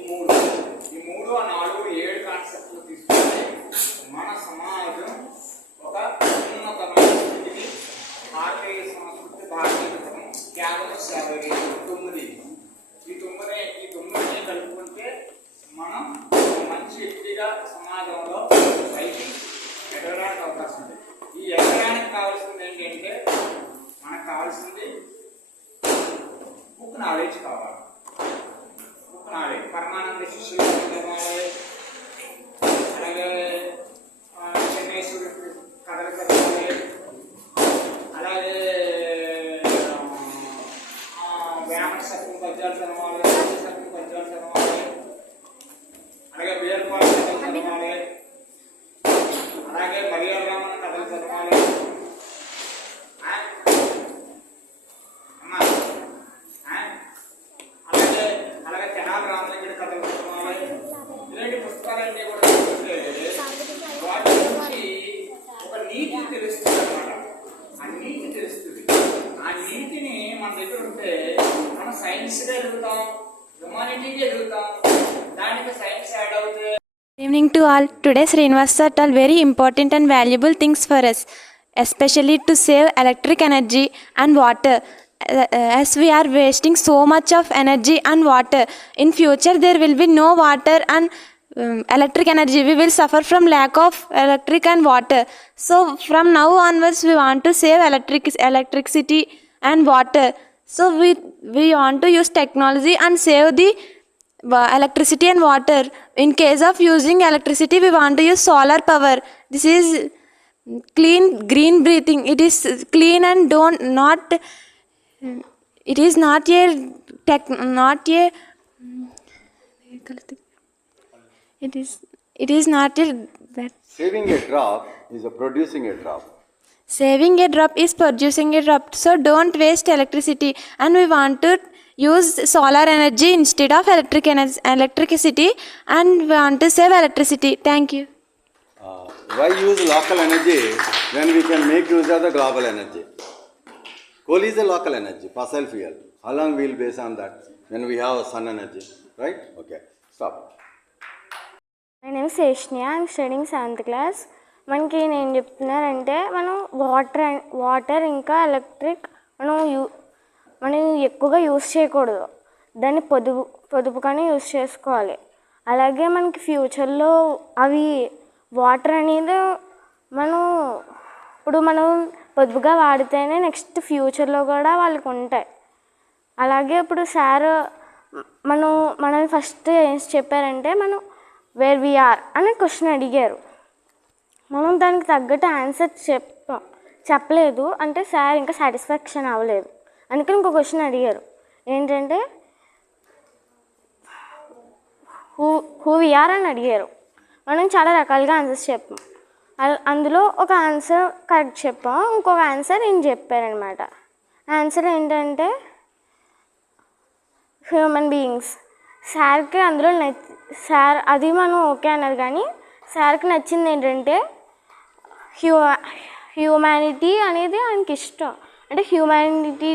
మూడు ఆ 4 7 కాన్సెప్ట్లు తీసుకుంటే మన సమాజం ఒక ఉన్నతమైన స్థితికి, భారతీయ సంస్కృతి, భారతీయ కేవలం 9. ఈ 9 కలుపుకుంటే మనం మంచి వ్యక్తిగా సమాజంలో పైకి ఎదగడానికి అవకాశం ఉంది. ఈ ఎదగడానికి కావాల్సింది ఏంటంటే మనకు కావాల్సింది బుక్ నాలెడ్జ్ కావాలి. బుక్ నాలెడ్జ్ పరమానంద శిష్యులు చదవాలి, అలాగే చెన్నైశ్వరుడు కథలు చదవాలి, అలాగే వేమన సత్యం పద్యాలు చదవాలి, సత్యం పద్యాలు చదవాలి, అలాగే బీర్పాల కథలు చదవాలి, అలాగే మరియాల రామన్న కథలు చదవాలి. అలాగే తెనాలి రామలింగుడి కథలు చదవాలి. ఇలాంటి పుస్తకాలన్నీ కూడా చదివితే వాటి నుంచి ఒక నీతి తెలుస్తుంది అన్నమాట. ఆ నీతి తెలుస్తుంది. ఆ నీతిని మన దగ్గర ఉంటే మనం సైన్స్గా ఎదుగుతాం, హ్యుమానిటీకి ఎదుగుతాం. దానికి సైన్స్ యాడ్ అవుతే. Good evening to all. Today Srinivas sir told very important and valuable things for us, especially to save electric energy and water. As we are wasting so much of energy and water, in future there will be no water and electric energy. We will suffer from lack of electric and water. So from now onwards we want to save electricity and water. So we want to use technology and save the electricity and water. In case of using electricity, we want to use solar power. This is clean green breathing. It is clean and it is not a it is not a that saving a drop is producing a drop. Saving a drop is producing a drop. So don't waste electricity, and we want to use solar energy instead of electricity, and we want to save electricity. Thank you. Why use local energy when we can make use of the global energy? Coal is a local energy, fossil fuel. How long we will base on that when we have sun energy, right? Okay, stop. My name Sheshnia. I'm studying 7th class. మనకి నేను చెప్తున్నారంటే మనం water ఇంకా electric మనం ఎక్కువగా use చేయకూడదు. దాన్ని పొదుపుగానే use చేసుకోవాలి. అలాగే మనకి ఫ్యూచర్లో అవి వాటర్ అనేది మనం పొదుపుగా వాడితేనే నెక్స్ట్ ఫ్యూచర్లో కూడా వాళ్ళకి ఉంటాయి. అలాగే ఇప్పుడు సార్ మనల్ని ఫస్ట్ ఏం చెప్పారంటే మనం వేర్ వి ఆర్ అనే క్వశ్చన్ అడిగారు. మనం దానికి తగ్గట్టు ఆన్సర్ చెప్పలేదు అంటే సార్ ఇంకా సాటిస్ఫాక్షన్ అవ్వలేదు. అందుకని ఇంకో క్వశ్చన్ అడిగారు ఏంటంటే హూ వి ఆర్ అని అడిగారు. మనం చాలా రకాలుగా ఆన్సర్స్ చెప్పాం. అందులో ఒక ఆన్సర్ కరెక్ట్ చెప్పాం, ఇంకొక ఆన్సర్ నేను చెప్పారనమాట. ఆన్సర్ ఏంటంటే హ్యూమన్ బీయింగ్స్. సార్కి అందులో సార్ అది మనం ఓకే అన్నారు, కానీ సార్కి నచ్చింది ఏంటంటే హ్యూమానిటీ అనేది ఆయనకి ఇష్టం. అంటే హ్యూమానిటీ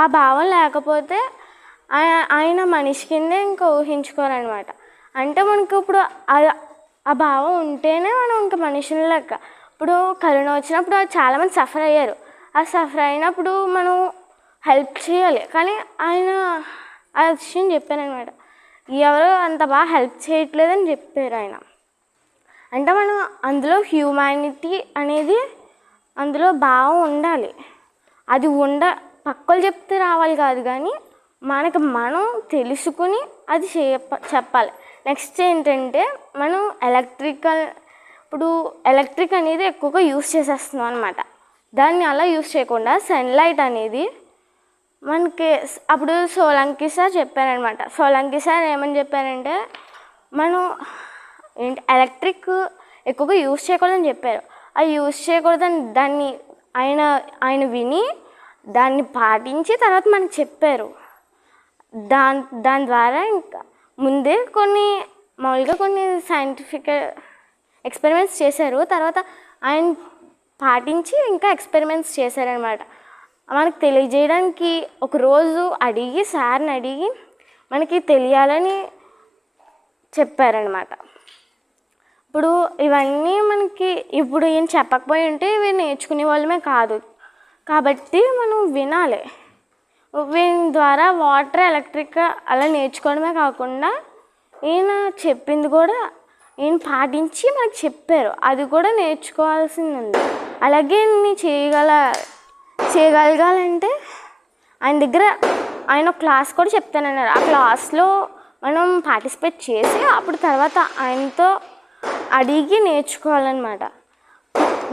ఆ భావం లేకపోతే ఆయన మనిషి కిందే ఇంకా ఊహించుకోరనమాట. అంటే మనకు ఇప్పుడు ఆ భావం ఉంటేనే మనం ఇంకా మనుషుల లెక్క. ఇప్పుడు కరోనా వచ్చినప్పుడు చాలామంది సఫర్ అయ్యారు. ఆ సఫర్ అయినప్పుడు మనం హెల్ప్ చేయాలి, కానీ ఆయన ఆ విషయం చెప్పారనమాట. ఎవరు అంత బాగా హెల్ప్ చేయట్లేదని చెప్పారు ఆయన. అంటే మనం అందులో హ్యూమానిటీ అనేది అందులో భావం ఉండాలి. అది పక్కలు చెప్తే రావాలి కాదు, కానీ మనం తెలుసుకుని అది చెప్పాలి. నెక్స్ట్ ఏంటంటే మనం ఎలక్ట్రిక్ అనేది ఎక్కువగా యూస్ చేసేస్తున్నాం అనమాట. దాన్ని అలా యూస్ చేయకుండా సన్లైట్ అనేది మనకి అప్పుడు సోలంకి సార్ చెప్పారనమాట. సోలంకి సార్ ఏమని చెప్పారంటే మనం ఎలక్ట్రిక్ ఎక్కువగా యూస్ చేయకూడదని చెప్పారు. అది యూస్ చేయకూడదని దాన్ని ఆయన విని దాన్ని పాటించి తర్వాత మనకి చెప్పారు. దాని ద్వారా ఇంకా ముందే మామూలుగా కొన్ని సైంటిఫిక్ ఎక్స్పెరిమెంట్స్ చేశారు. తర్వాత ఆయన పాటించి ఇంకా ఎక్స్పెరిమెంట్స్ చేశారనమాట. మనకు తెలియజేయడానికి ఒకరోజు సార్ని అడిగి మనకి తెలియాలని చెప్పారనమాట. ఇప్పుడు ఇవన్నీ మనకి ఇప్పుడు ఈయన చెప్పకపోయి ఉంటే ఇవి నేర్చుకునే వాళ్ళమే కాదు. కాబట్టి మనం వినాలి. వీని ద్వారా వాటర్ ఎలక్ట్రిక్ అలా నేర్చుకోవడమే కాకుండా ఈయన చెప్పింది కూడా ఈయన పాటించి మనకు చెప్పారు. అది కూడా నేర్చుకోవాల్సింది ఉంది. అలాగే చేయగలగాలంటే ఆయన దగ్గర ఆయన క్లాస్ కూడా చెప్తానన్నారు. ఆ క్లాస్లో మనం పార్టిసిపేట్ చేసి అప్పుడు తర్వాత ఆయనతో అడిగి నేర్చుకోవాలన్నమాట.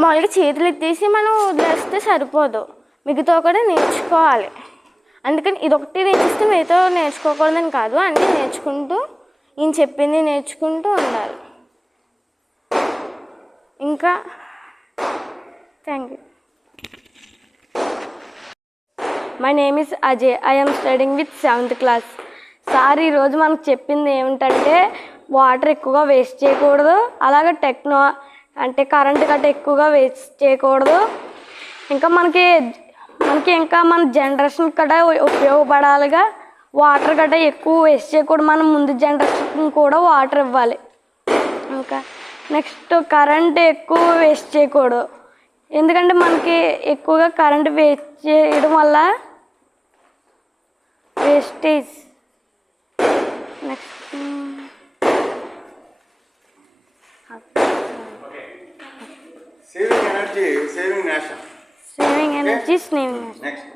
మామూలుగా చేతులు ఎత్తేసి మనం వదిలేస్తే సరిపోదు, మిగతా కూడా నేర్చుకోవాలి. అందుకని ఇదొకటి నేర్పిస్తే మిగతా నేర్చుకోకూడదని కాదు, అన్నీ నేర్చుకుంటూ ఈయన చెప్పింది నేర్చుకుంటూ ఉండాలి. ఇంకా thank you. My name is Ajay. I'm studying with 7th class. Sir ఈరోజు మనకు చెప్పింది ఏమిటంటే వాటర్ ఎక్కువగా వేస్ట్ చేయకూడదు, అలాగే అంటే కరెంట్ గట్ట ఎక్కువగా వేస్ట్ చేయకూడదు. ఇంకా మనకి ఇంకా మన జనరేషన్ గట్ట ఉపయోగపడాలిగా వాటర్ గట్ట ఎక్కువ వేస్ట్ చేయకూడదు. మనం ముందు జనరేషన్ కూడా వాటర్ ఇవ్వాలి. ఇంకా నెక్స్ట్ కరెంట్ ఎక్కువ వేస్ట్ చేయకూడదు, ఎందుకంటే మనకి ఎక్కువగా కరెంట్ వేస్ట్ చేయడం వల్ల wastage. Next Saving energy, saving nation. Saving energy, saving Next.